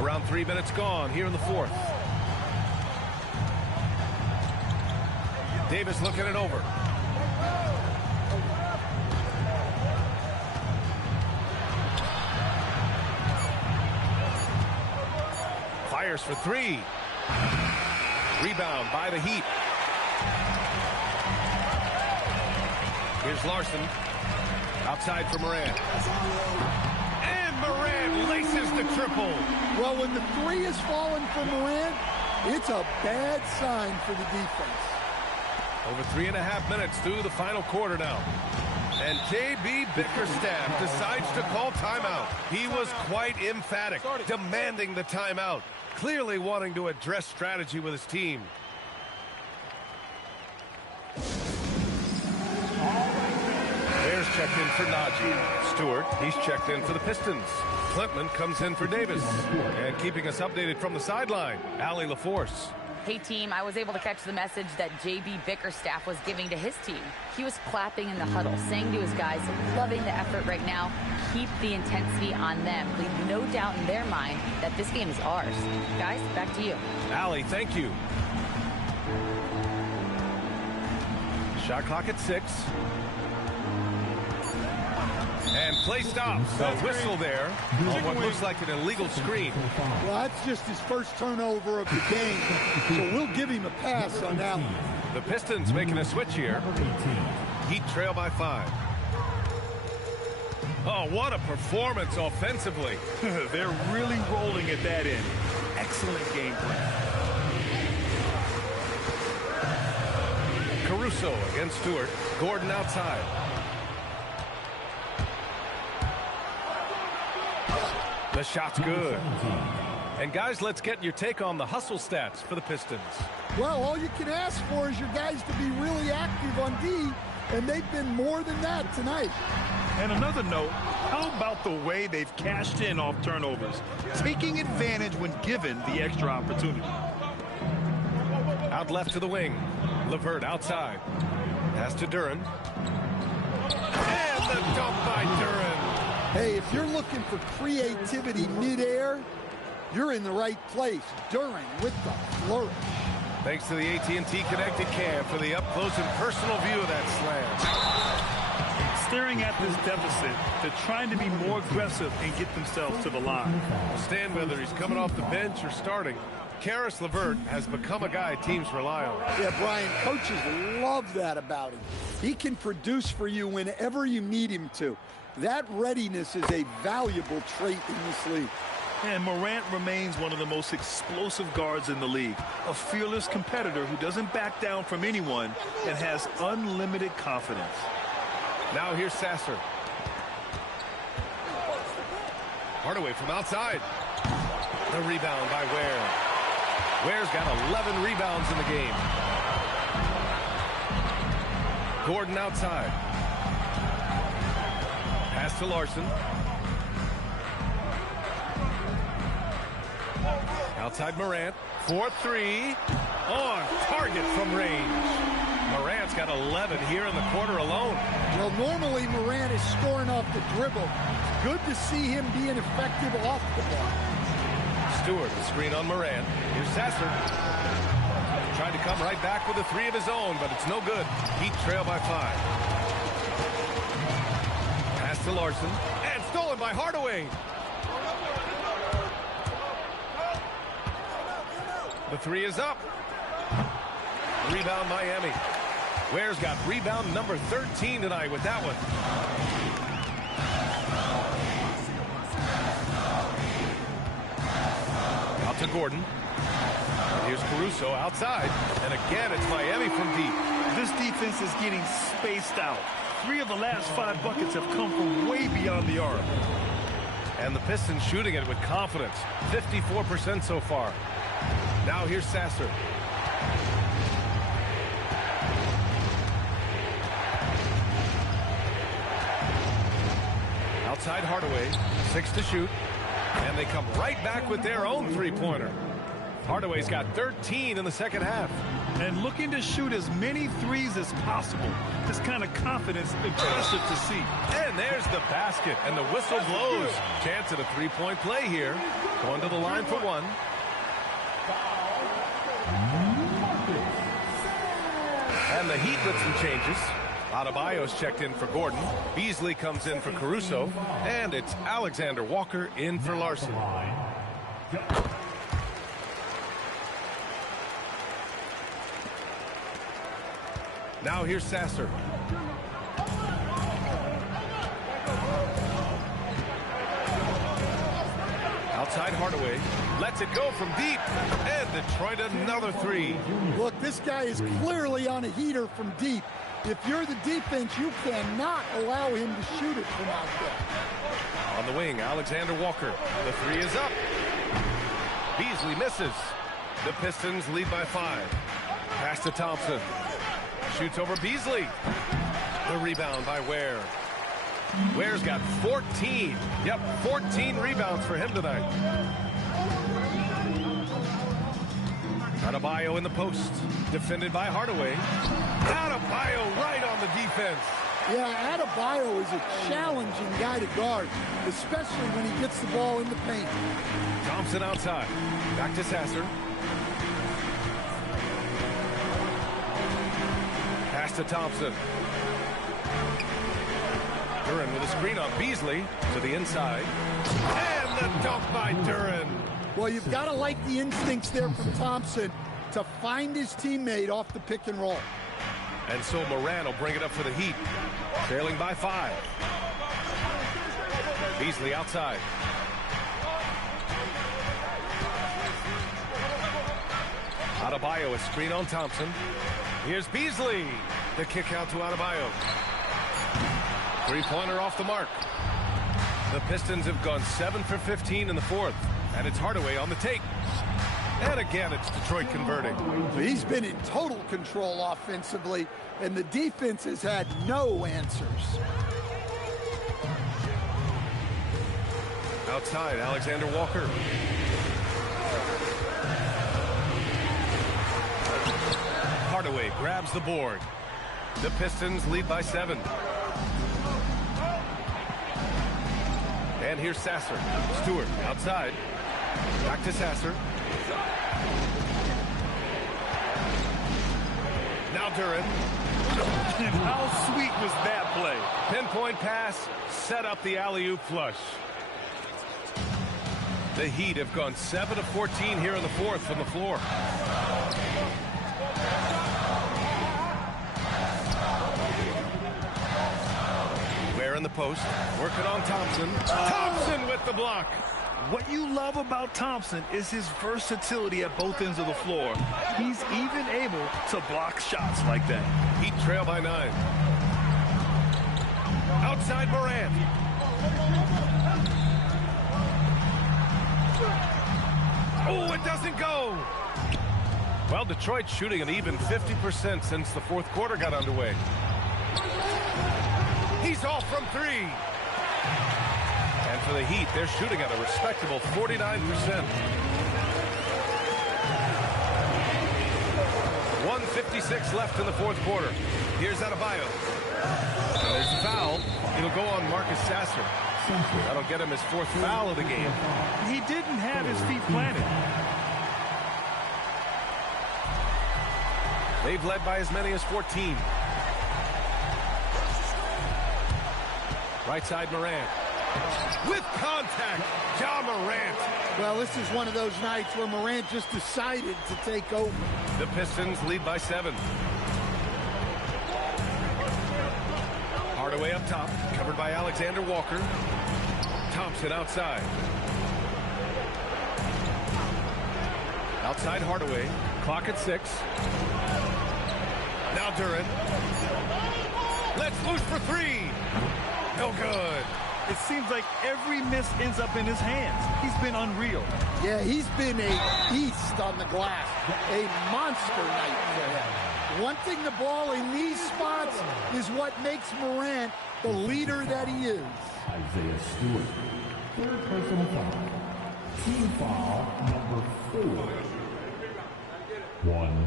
Around 3 minutes gone here in the fourth. Davis looking it over. Fires for 3. Rebound by the Heat. Here's Larson. Outside for Morant. And Morant laces the triple. Well, when the 3 is falling for Morant, it's a bad sign for the defense. Over 3.5 minutes through the final quarter now. And J.B. Bickerstaff decides to call timeout. He was quite emphatic, demanding the timeout, clearly wanting to address strategy with his team. Bears checked in for Najee. Stewart, he's checked in for the Pistons. Klintman comes in for Davis. And keeping us updated from the sideline, Allie LaForce. Hey, team, I was able to catch the message that J.B. Bickerstaff was giving to his team. He was clapping in the huddle, saying to his guys, loving the effort right now, keep the intensity on them. Leave no doubt in their mind that this game is ours. Guys, back to you. Allie, thank you. Shot clock at 6. And play stops. A whistle there on what looks like an illegal screen. Well, that's just his first turnover of the game, so we'll give him a pass on that one. The Pistons making a switch here. Heat trail by 5. Oh, what a performance offensively. They're really rolling at that end. Excellent game plan. Caruso against Stewart. Gordon outside. The shot's good. And guys, let's get your take on the hustle stats for the Pistons. Well, all you can ask for is your guys to be really active on D, and they've been more than that tonight. And another note, how about the way they've cashed in off turnovers, taking advantage when given the extra opportunity. Out left to the wing. LeVert outside. Pass to Duren. And the dunk by Duren. Hey, if you're looking for creativity midair, you're in the right place. Duren with the flourish. Thanks to the AT&T Connected Cam for the up-close and personal view of that slam. Staring at this deficit, they're trying to be more aggressive and get themselves to the line. Stand whether he's coming off the bench or starting. Karis LeVert has become a guy teams rely on. Yeah, Brian, coaches love that about him. He can produce for you whenever you need him to. That readiness is a valuable trait in this league. And Morant remains one of the most explosive guards in the league. A fearless competitor who doesn't back down from anyone and has unlimited confidence. Now here's Sasser. Hardaway from outside. The rebound by Ware. Ware's got 11 rebounds in the game. Gordon outside. Pass to Larson. Outside Morant. 4-3. On target from range. Morant's got 11 here in the quarter alone. Well, normally Morant is scoring off the dribble. Good to see him being effective off the ball. Stewart, the screen on Morant. Here's Sasser. Trying to come right back with a three of his own, but it's no good. Heat trail by 5. Pass to Larson. And stolen by Hardaway. The three is up. Rebound Miami. Ware's got rebound number 13 tonight with that one. Out to Gordon. Here's Caruso outside. And again, it's Miami from deep. This defense is getting spaced out. 3 of the last 5 buckets have come from way beyond the arc. And the Pistons shooting it with confidence. 54% so far. Now here's Sasser. Outside Hardaway. 6 to shoot. And they come right back with their own three-pointer. Hardaway's got 13 in the second half. And looking to shoot as many threes as possible. This kind of confidence, impressive to see. And there's the basket, and the whistle blows. Chance at a three-point play here. Going to the line for one. And the Heat with some changes. Adebayo's checked in for Gordon. Beasley comes in for Caruso. And it's Alexander Walker in for Larson. Now here's Sasser. Outside Hardaway. Lets it go from deep. And Detroit another three. Look, this guy is clearly on a heater from deep. If you're the defense, you cannot allow him to shoot it from out there. On the wing, Alexander Walker. The three is up. Beasley misses. The Pistons lead by 5. Pass to Thompson. Shoots over Beasley. The rebound by Ware. Ware's got 14. Yep, 14 rebounds for him tonight. Adebayo in the post. Defended by Hardaway. Adebayo right on the defense. Yeah, Adebayo is a challenging guy to guard, especially when he gets the ball in the paint. Thompson outside. Back to Sasser. Pass to Thompson. Duren with a screen on Beasley to the inside. And the dunk by Duren. Well, you've got to like the instincts there from Thompson to find his teammate off the pick and roll. And so Morant will bring it up for the Heat, trailing by 5. Beasley outside. Adebayo, a screen on Thompson. Here's Beasley. The kick out to Adebayo. Three-pointer off the mark. The Pistons have gone 7 for 15 in the fourth. And it's Hardaway on the take. And again, it's Detroit converting. He's been in total control offensively, and the defense has had no answers. Outside, Alexander Walker. Hardaway grabs the board. The Pistons lead by 7. And here's Sasser. Stewart outside. Back to Sasser. Now Duren. And how sweet was that play? Pinpoint pass, set up the alley-oop flush. The Heat have gone 7 of 14 here in the fourth from the floor. Ware in the post, working on Thompson. Thompson with the block. What you love about Thompson is his versatility at both ends of the floor. He's even able to block shots like that. Heat trail by 9. Outside Morant. Oh, it doesn't go. Well, Detroit's shooting an even 50% since the fourth quarter got underway. He's off from 3. And for the Heat, they're shooting at a respectable 49%. 1:56 left in the fourth quarter. Here's Adebayo. And there's a foul. It'll go on Marcus Sasser. That'll get him his 4th foul of the game. He didn't have his feet planted. They've led by as many as 14. Right side Morant. With contact, Ja Morant. Well, this is one of those nights where Morant just decided to take over. The Pistons lead by 7. Hardaway up top, covered by Alexander Walker. Thompson outside. Outside Hardaway. Clock at 6. Now Duren. Let's loose for 3. No good. It seems like every miss ends up in his hands. He's been unreal. Yeah, he's been a beast on the glass. A monster night for him. Wanting the ball in these spots is what makes Morant the leader that he is. Isaiah Stewart. Third personal foul. Team foul number 4. 1.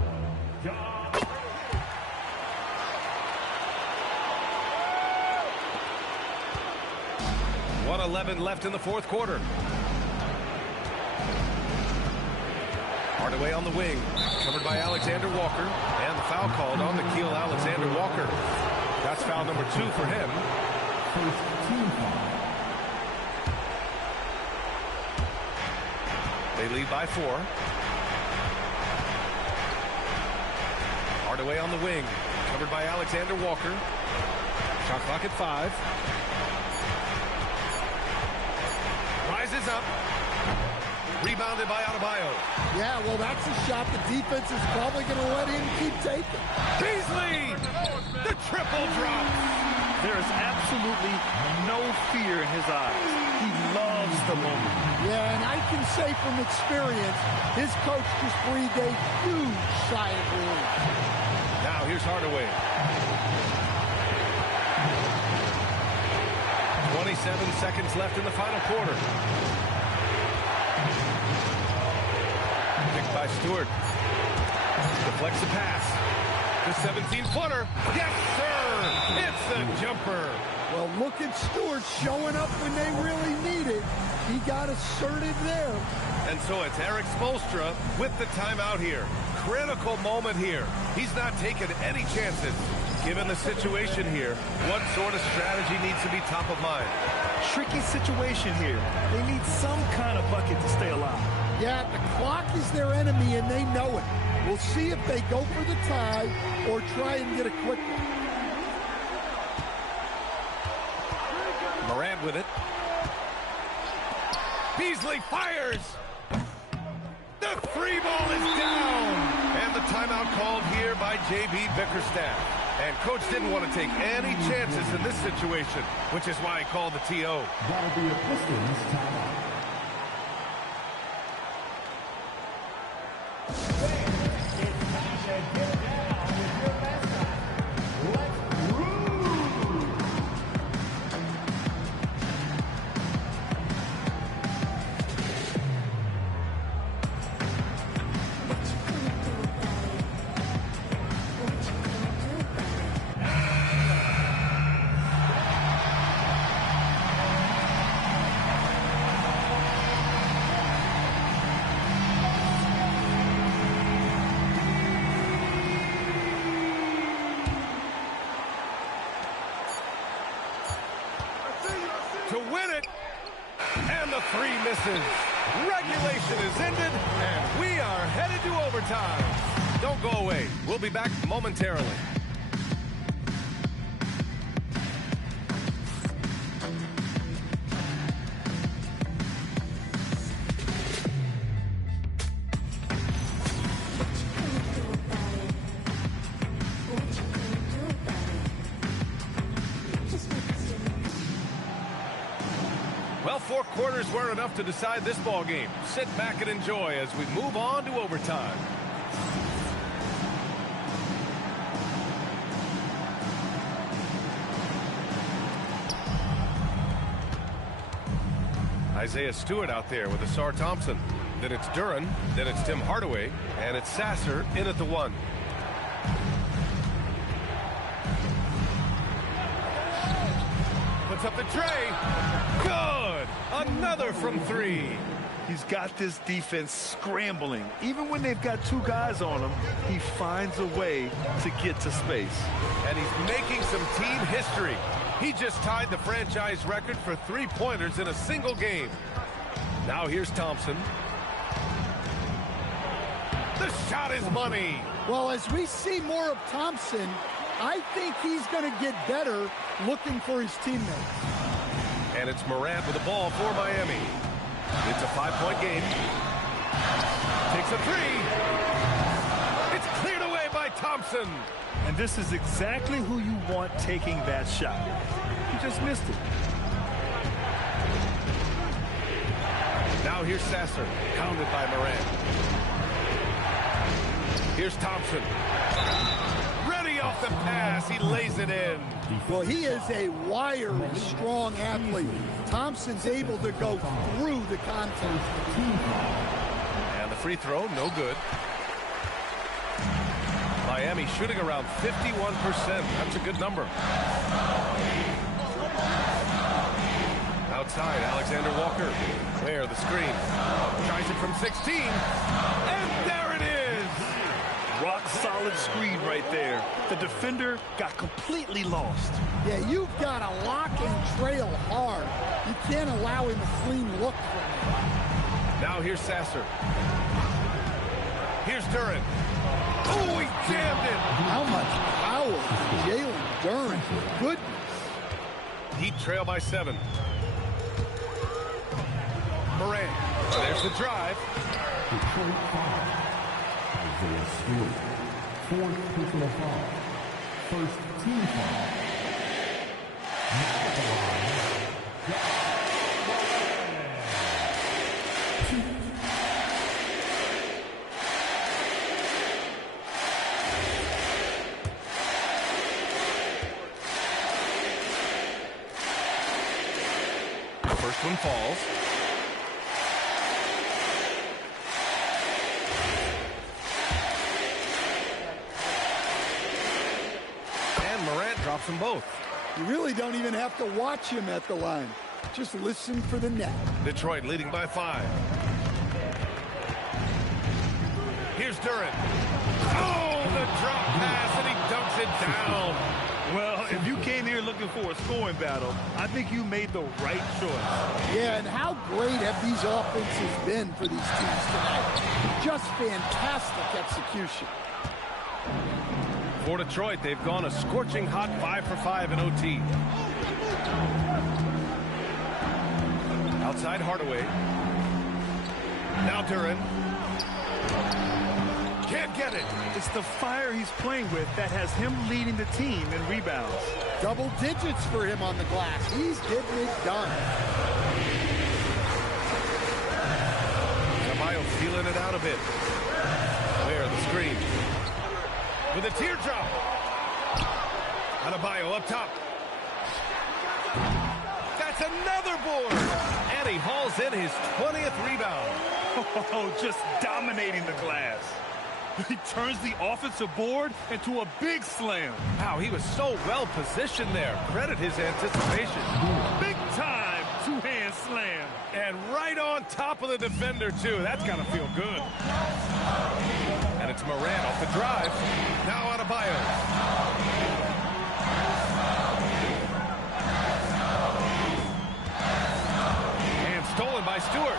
1:11 left in the fourth quarter. Hardaway on the wing, covered by Alexander Walker, and the foul called on Nickeil Alexander Walker. That's foul number 2 for him. First team foul. They lead by 4. Hardaway on the wing, covered by Alexander Walker. Shot clock at 5. Rises up. Rebounded by Adebayo. Yeah, well, that's a shot the defense is probably going to let him keep taking. Beasley! The triple drop. There is absolutely no fear in his eyes. He loves the moment. Yeah, and I can say from experience, his coach just breathed a huge sigh of relief. Now here's Hardaway. 27 seconds left in the final quarter. Picked by Stewart. Deflects the pass. The 17-footer. Yes, sir! It's a jumper. Well, look at Stewart showing up when they really need it. He got assertive there. And so it's Eric Spoelstra with the timeout here. Critical moment here. He's not taking any chances. Given the situation here, what sort of strategy needs to be top of mind? Tricky situation here. They need some kind of bucket to stay alive. Yeah, the clock is their enemy, and they know it. We'll see if they go for the tie or try and get a quick one. Morant with it. Beasley fires. The three ball is down. And the timeout called here by J.B. Bickerstaff. And coach didn't want to take any chances in this situation, which is why he called the TO. That'll be a Pistons timeout. To win it, and the three misses. Regulation is ended, and we are headed to overtime. Don't go away. We'll be back momentarily. Well, 4 quarters weren't enough to decide this ball game. Sit back and enjoy as we move on to overtime. Isaiah Stewart out there with Asar Thompson. Then it's Duren. Then it's Tim Hardaway. And it's Sasser in at the 1. Puts up the tray. Good. Another from 3. He's got this defense scrambling. Even when they've got 2 guys on him, he finds a way to get to space. And he's making some team history. He just tied the franchise record for 3-pointers in a single game. Now here's Thompson. The shot is money. Well, as we see more of Thompson, I think he's going to get better looking for his teammates. And it's Morant with the ball for Miami. It's a 5-point game. Takes a 3. It's cleared away by Thompson. And this is exactly who you want taking that shot. He just missed it. Now here's Sasser, pounded by Morant. Here's Thompson. Ready off the pass. He lays it in. Well, he is a wiry, strong athlete. Thompson's able to go through the contact. And the free throw, no good. Miami shooting around 51%. That's a good number. Outside, Alexander Walker. There, the screen. Tries it from 16. And there it is. Rock solid screen right there. The defender got completely lost. Yeah, you've got to lock and trail hard. You can't allow him a clean look from it. Now here's Sasser. Here's Duren. Oh, he jammed it. How much power from Jalen Duren. Goodness. Heat trail by 7. Morant. There's the drive. Detroit foul. Isaiah Stewart. 4th personal foul. 1st team foul. Now at the line. First one falls. And Morant drops them both. You really don't even have to watch him at the line. Just listen for the net. Detroit leading by 5. Here's Duren. Oh, the drop pass, and he dunks it down. Well, if you came here looking for a scoring battle, I think you made the right choice. Yeah, and how great have these offenses been for these teams tonight? Just fantastic execution. For Detroit, they've gone a scorching hot 5 for 5 in OT. Outside Hardaway. Now Duren. Can't get it. It's the fire he's playing with that has him leading the team in rebounds. Double digits for him on the glass. He's getting it done. Adebayo feeling it out a bit. There, the screen. With a teardrop. Adebayo up top. That's another board. And he hauls in his 20th rebound. Oh, just dominating the glass. He turns the offensive board into a big slam. Wow, he was so well positioned there. Credit his anticipation. Big time two-hand slam. And right on top of the defender, too. That's got to feel good. And it's Morant off the drive. Now Adebayo. And stolen by Stewart.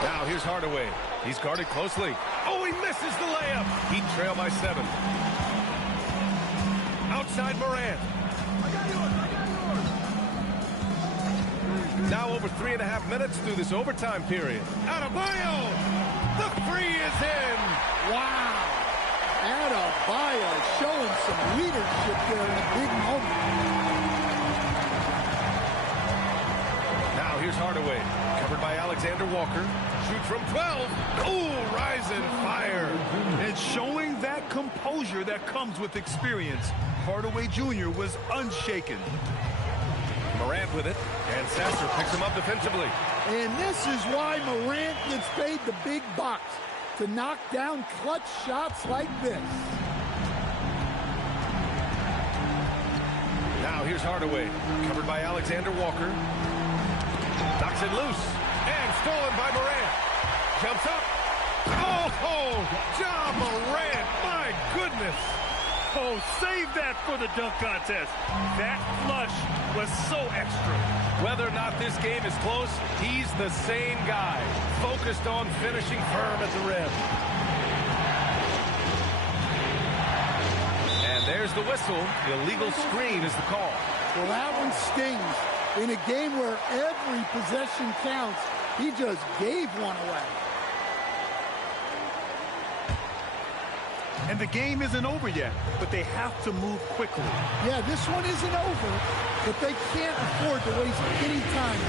Now here's Hardaway. He's guarded closely. Oh, he misses the layup. Heat trail by 7. Outside Morant. Now over 3.5 minutes through this overtime period. Adebayo! The three is in! Wow. Adebayo showing some leadership there in a big moment. Now here's Hardaway. Covered by Alexander Walker. Shoot from 12. Ooh, rise and fire. And showing that composure that comes with experience, Hardaway Jr. was unshaken. Morant with it, and Sasser picks him up defensively. And this is why Morant gets paid the big bucks, to knock down clutch shots like this. Now here's Hardaway, covered by Alexander Walker. Knocks it loose, and stolen by Morant. Jumps up. Oh, Ja Morant, my goodness. Oh, save that for the dunk contest. That flush was so extra. Whether or not this game is close, he's the same guy, focused on finishing firm at the rim. And there's the whistle. Illegal screen is the call. Well, that one stings. In a game where every possession counts, he just gave one away. And the game isn't over yet, but they have to move quickly. Yeah, this one isn't over, but they can't afford to waste any time.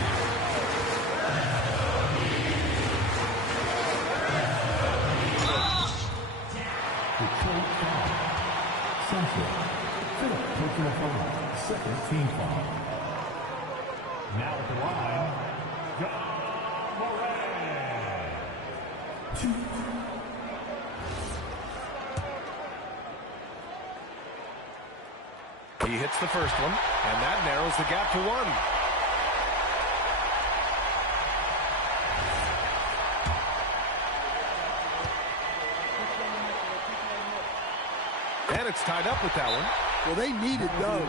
Detroit foul. Sasser. Fifth personal foul. Second team foul. Now at the line, Ja Morant. 2. He hits the first one, and that narrows the gap to 1. And it's tied up with that one. Well, they needed those.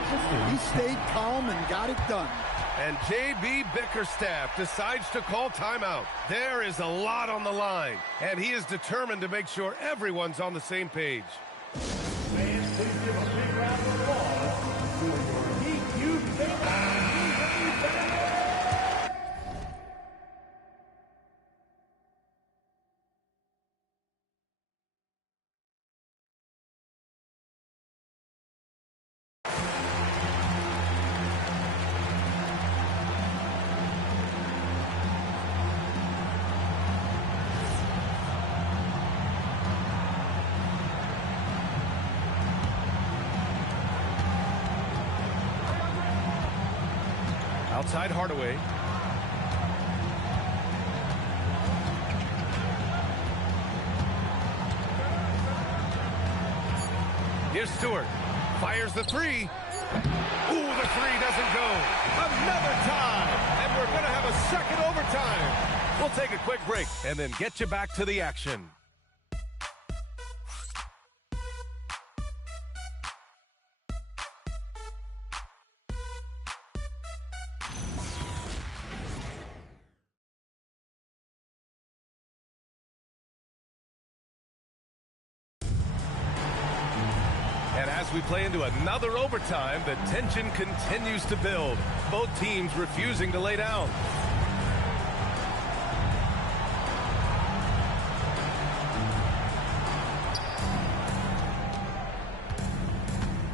He stayed calm and got it done. And J.B. Bickerstaff decides to call timeout. There is a lot on the line, and he is determined to make sure everyone's on the same page. Fans, please give a big round of applause for your Heat Youth Baseball. Outside Hardaway. Here's Stewart. Fires the three. Ooh, the three doesn't go. Another time. And we're going to have a second overtime. We'll take a quick break and then get you back to the action. And as we play into another overtime, the tension continues to build. Both teams refusing to lay down.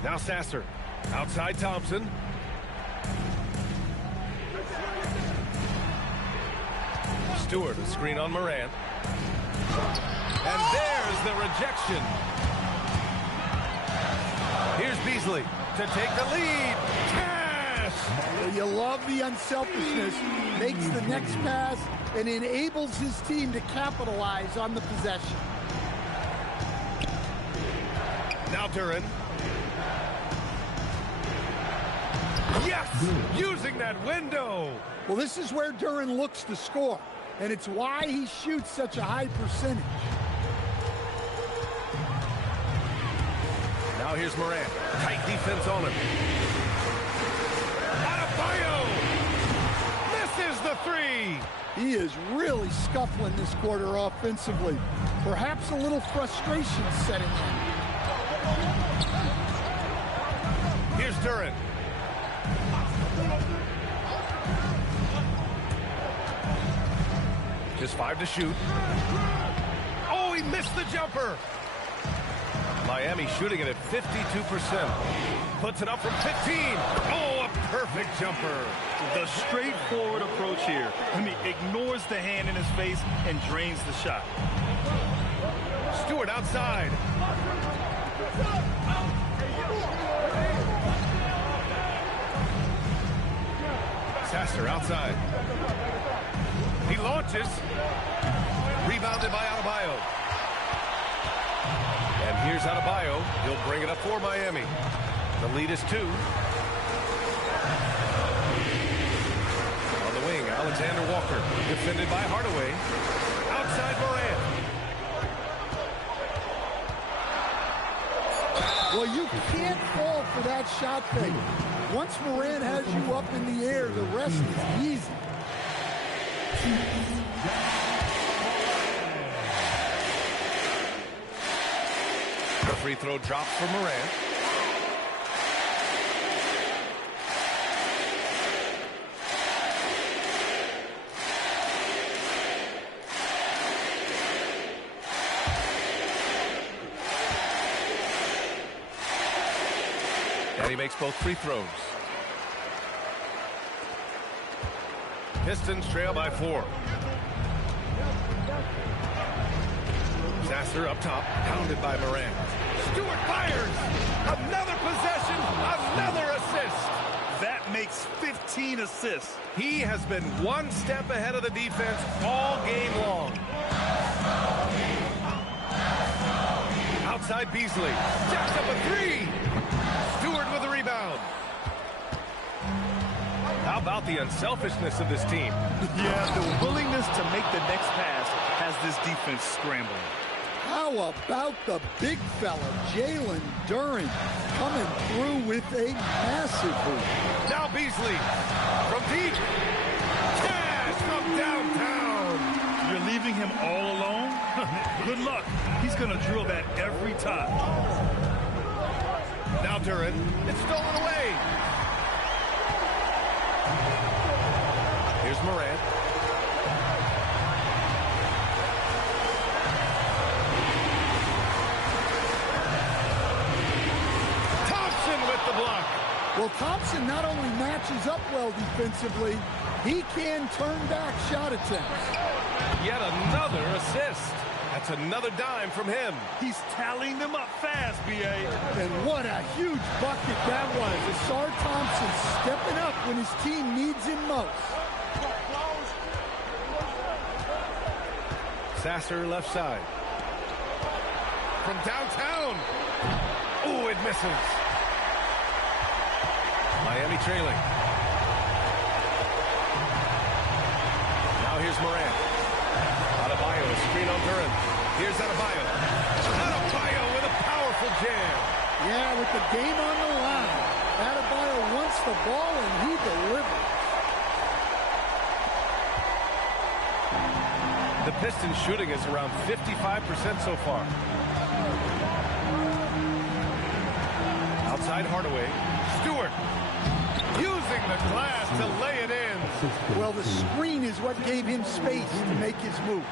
Now Sasser. Outside Thompson. Stewart, a screen on Morant. And there's the rejection. Here's Beasley to take the lead. Cash! Well, you love the unselfishness. Makes the next pass and enables his team to capitalize on the possession. Now Duren. Yes! Using that window! Well, this is where Duren looks to score, and it's why he shoots such a high percentage. Now here's Morant. Tight defense on him. Adebayo! Misses the three! He is really scuffling this quarter offensively. Perhaps a little frustration setting in. Here's Duren. Just 5 to shoot. Oh, he missed the jumper. Miami shooting it at 52%. Puts it up from 15. Oh, a perfect jumper. The straightforward approach here. Ignores the hand in his face and drains the shot. Stewart outside. Sasser outside. He launches. Rebounded by Adebayo. And here's Adebayo. He'll bring it up for Miami. The lead is 2. On the wing, Alexander Walker. Defended by Hardaway. Outside Morant. Well, you can't fall for that shot fake. Once Morant has you up in the air, the rest is easy. The free throw drops for Morant. And he makes both free throws. Pistons trail by 4. Sasser up top, pounded by Morant. Stewart fires! Another possession, another assist! That makes 15 assists. He has been one step ahead of the defense all game long. Outside Beasley, jacks up a 3! Stewart with the rebound. How about the unselfishness of this team? Yeah, the willingness to make the next pass has this defense scrambling. How about the big fella, Jalen Duren, coming through with a massive hoop. Now Beasley from deep. Cash from downtown. You're leaving him all alone? Good luck. He's going to drill that every time. Now Duren. It's stolen away. Here's Morant. Thompson with the block. Well, Thompson not only matches up well defensively, he can turn back shot attempts. Yet another assist. That's another dime from him. He's tallying them up fast, B.A. And what a huge bucket that was. Ausar Thompson stepping up when his team needs him most. Sasser left side. From downtown. Oh, it misses. Miami trailing. Now here's Morant. Adebayo, a screen on Duren. Here's Adebayo. Adebayo with a powerful jam. Yeah, with the game on the line. Adebayo wants the ball and he delivers. The Pistons shooting is around 55% so far. side, Hardaway. Stewart using the glass to lay it in. Well, the screen is what gave him space to make his move.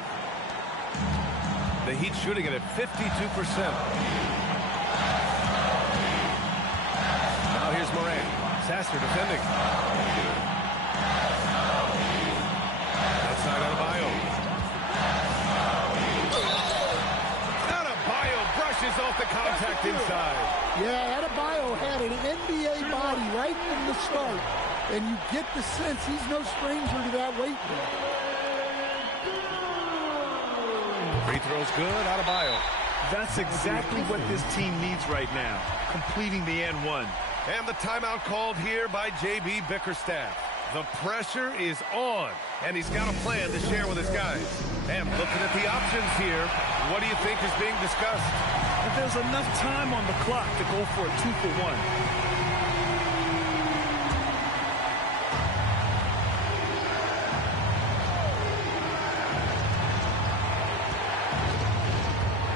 The Heat shooting it at 52%. Now here's Morant. Sasser defending. Outside Adebayo. Adebayo brushes off the contact inside. Yeah, Adebayo had an NBA body right from the start, and you get the sense he's no stranger to that weight room. Free throws good, Adebayo. That's exactly what this team needs right now, completing the and one. And the timeout called here by J.B. Bickerstaff. The pressure is on, and he's got a plan to share with his guys. And looking at the options here, what do you think is being discussed? If there's enough time on the clock to go for a 2-for-1.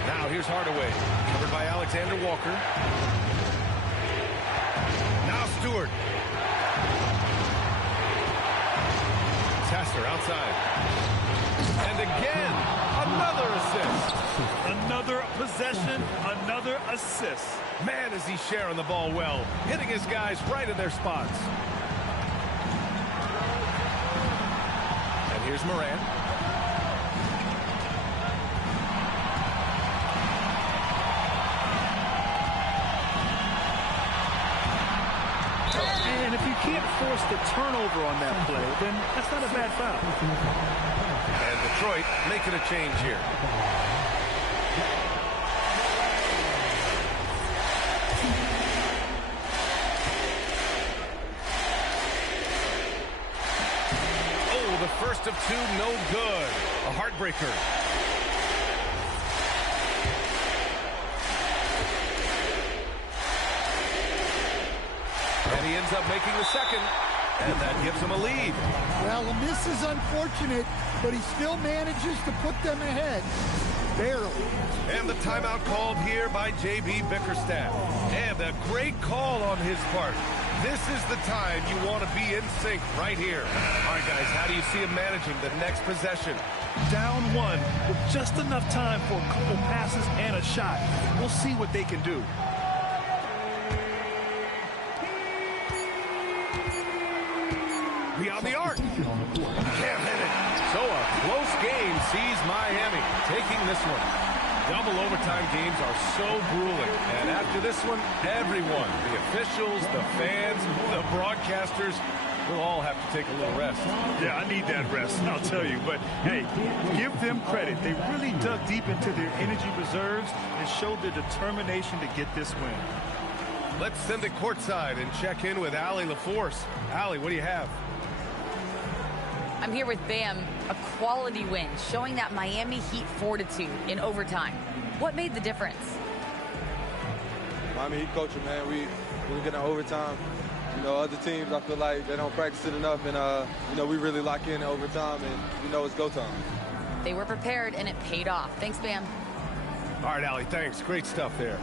Now here's Hardaway, covered by Alexander Walker. Now Stewart. Sasser outside. And again, another assist. Another possession, another assist. Man, is he sharing the ball well, hitting his guys right in their spots. And here's Morant. And if you can't force the turnover on that play, then that's not a bad foul. And Detroit making a change here. Oh, the first of two, no good. A heartbreaker. And he ends up making the second, and that gives him a lead. Well, the miss is unfortunate, but he still manages to put them ahead. Barely. And the timeout called here by J.B. Bickerstaff. And a great call on his part. This is the time you want to be in sync right here. All right, guys, how do you see him managing the next possession? Down one with just enough time for a couple passes and a shot. We'll see what they can do. Beyond the arc. Can't hit it. So a close game sees Miami taking this one. Double overtime games are so grueling. And after this one, everyone, the officials, the fans, the broadcasters, will all have to take a little rest. Yeah, I need that rest, I'll tell you. But, hey, give them credit. They really dug deep into their energy reserves and showed their determination to get this win. Let's send it courtside and check in with Allie LaForce. Allie, what do you have? I'm here with Bam, a quality win, showing that Miami Heat fortitude in overtime. What made the difference? Miami Heat coaching, man. We get in overtime. You know, other teams, I feel like they don't practice it enough, and, you know, we really lock in overtime, and, you know, it's go time. They were prepared, and it paid off. Thanks, Bam. All right, Allie, thanks. Great stuff there.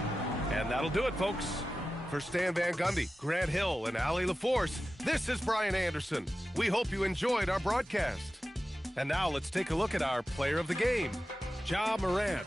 And that'll do it, folks. For Stan Van Gundy, Grant Hill, and Allie LaForce, this is Brian Anderson. We hope you enjoyed our broadcast. And now let's take a look at our player of the game, Ja Morant.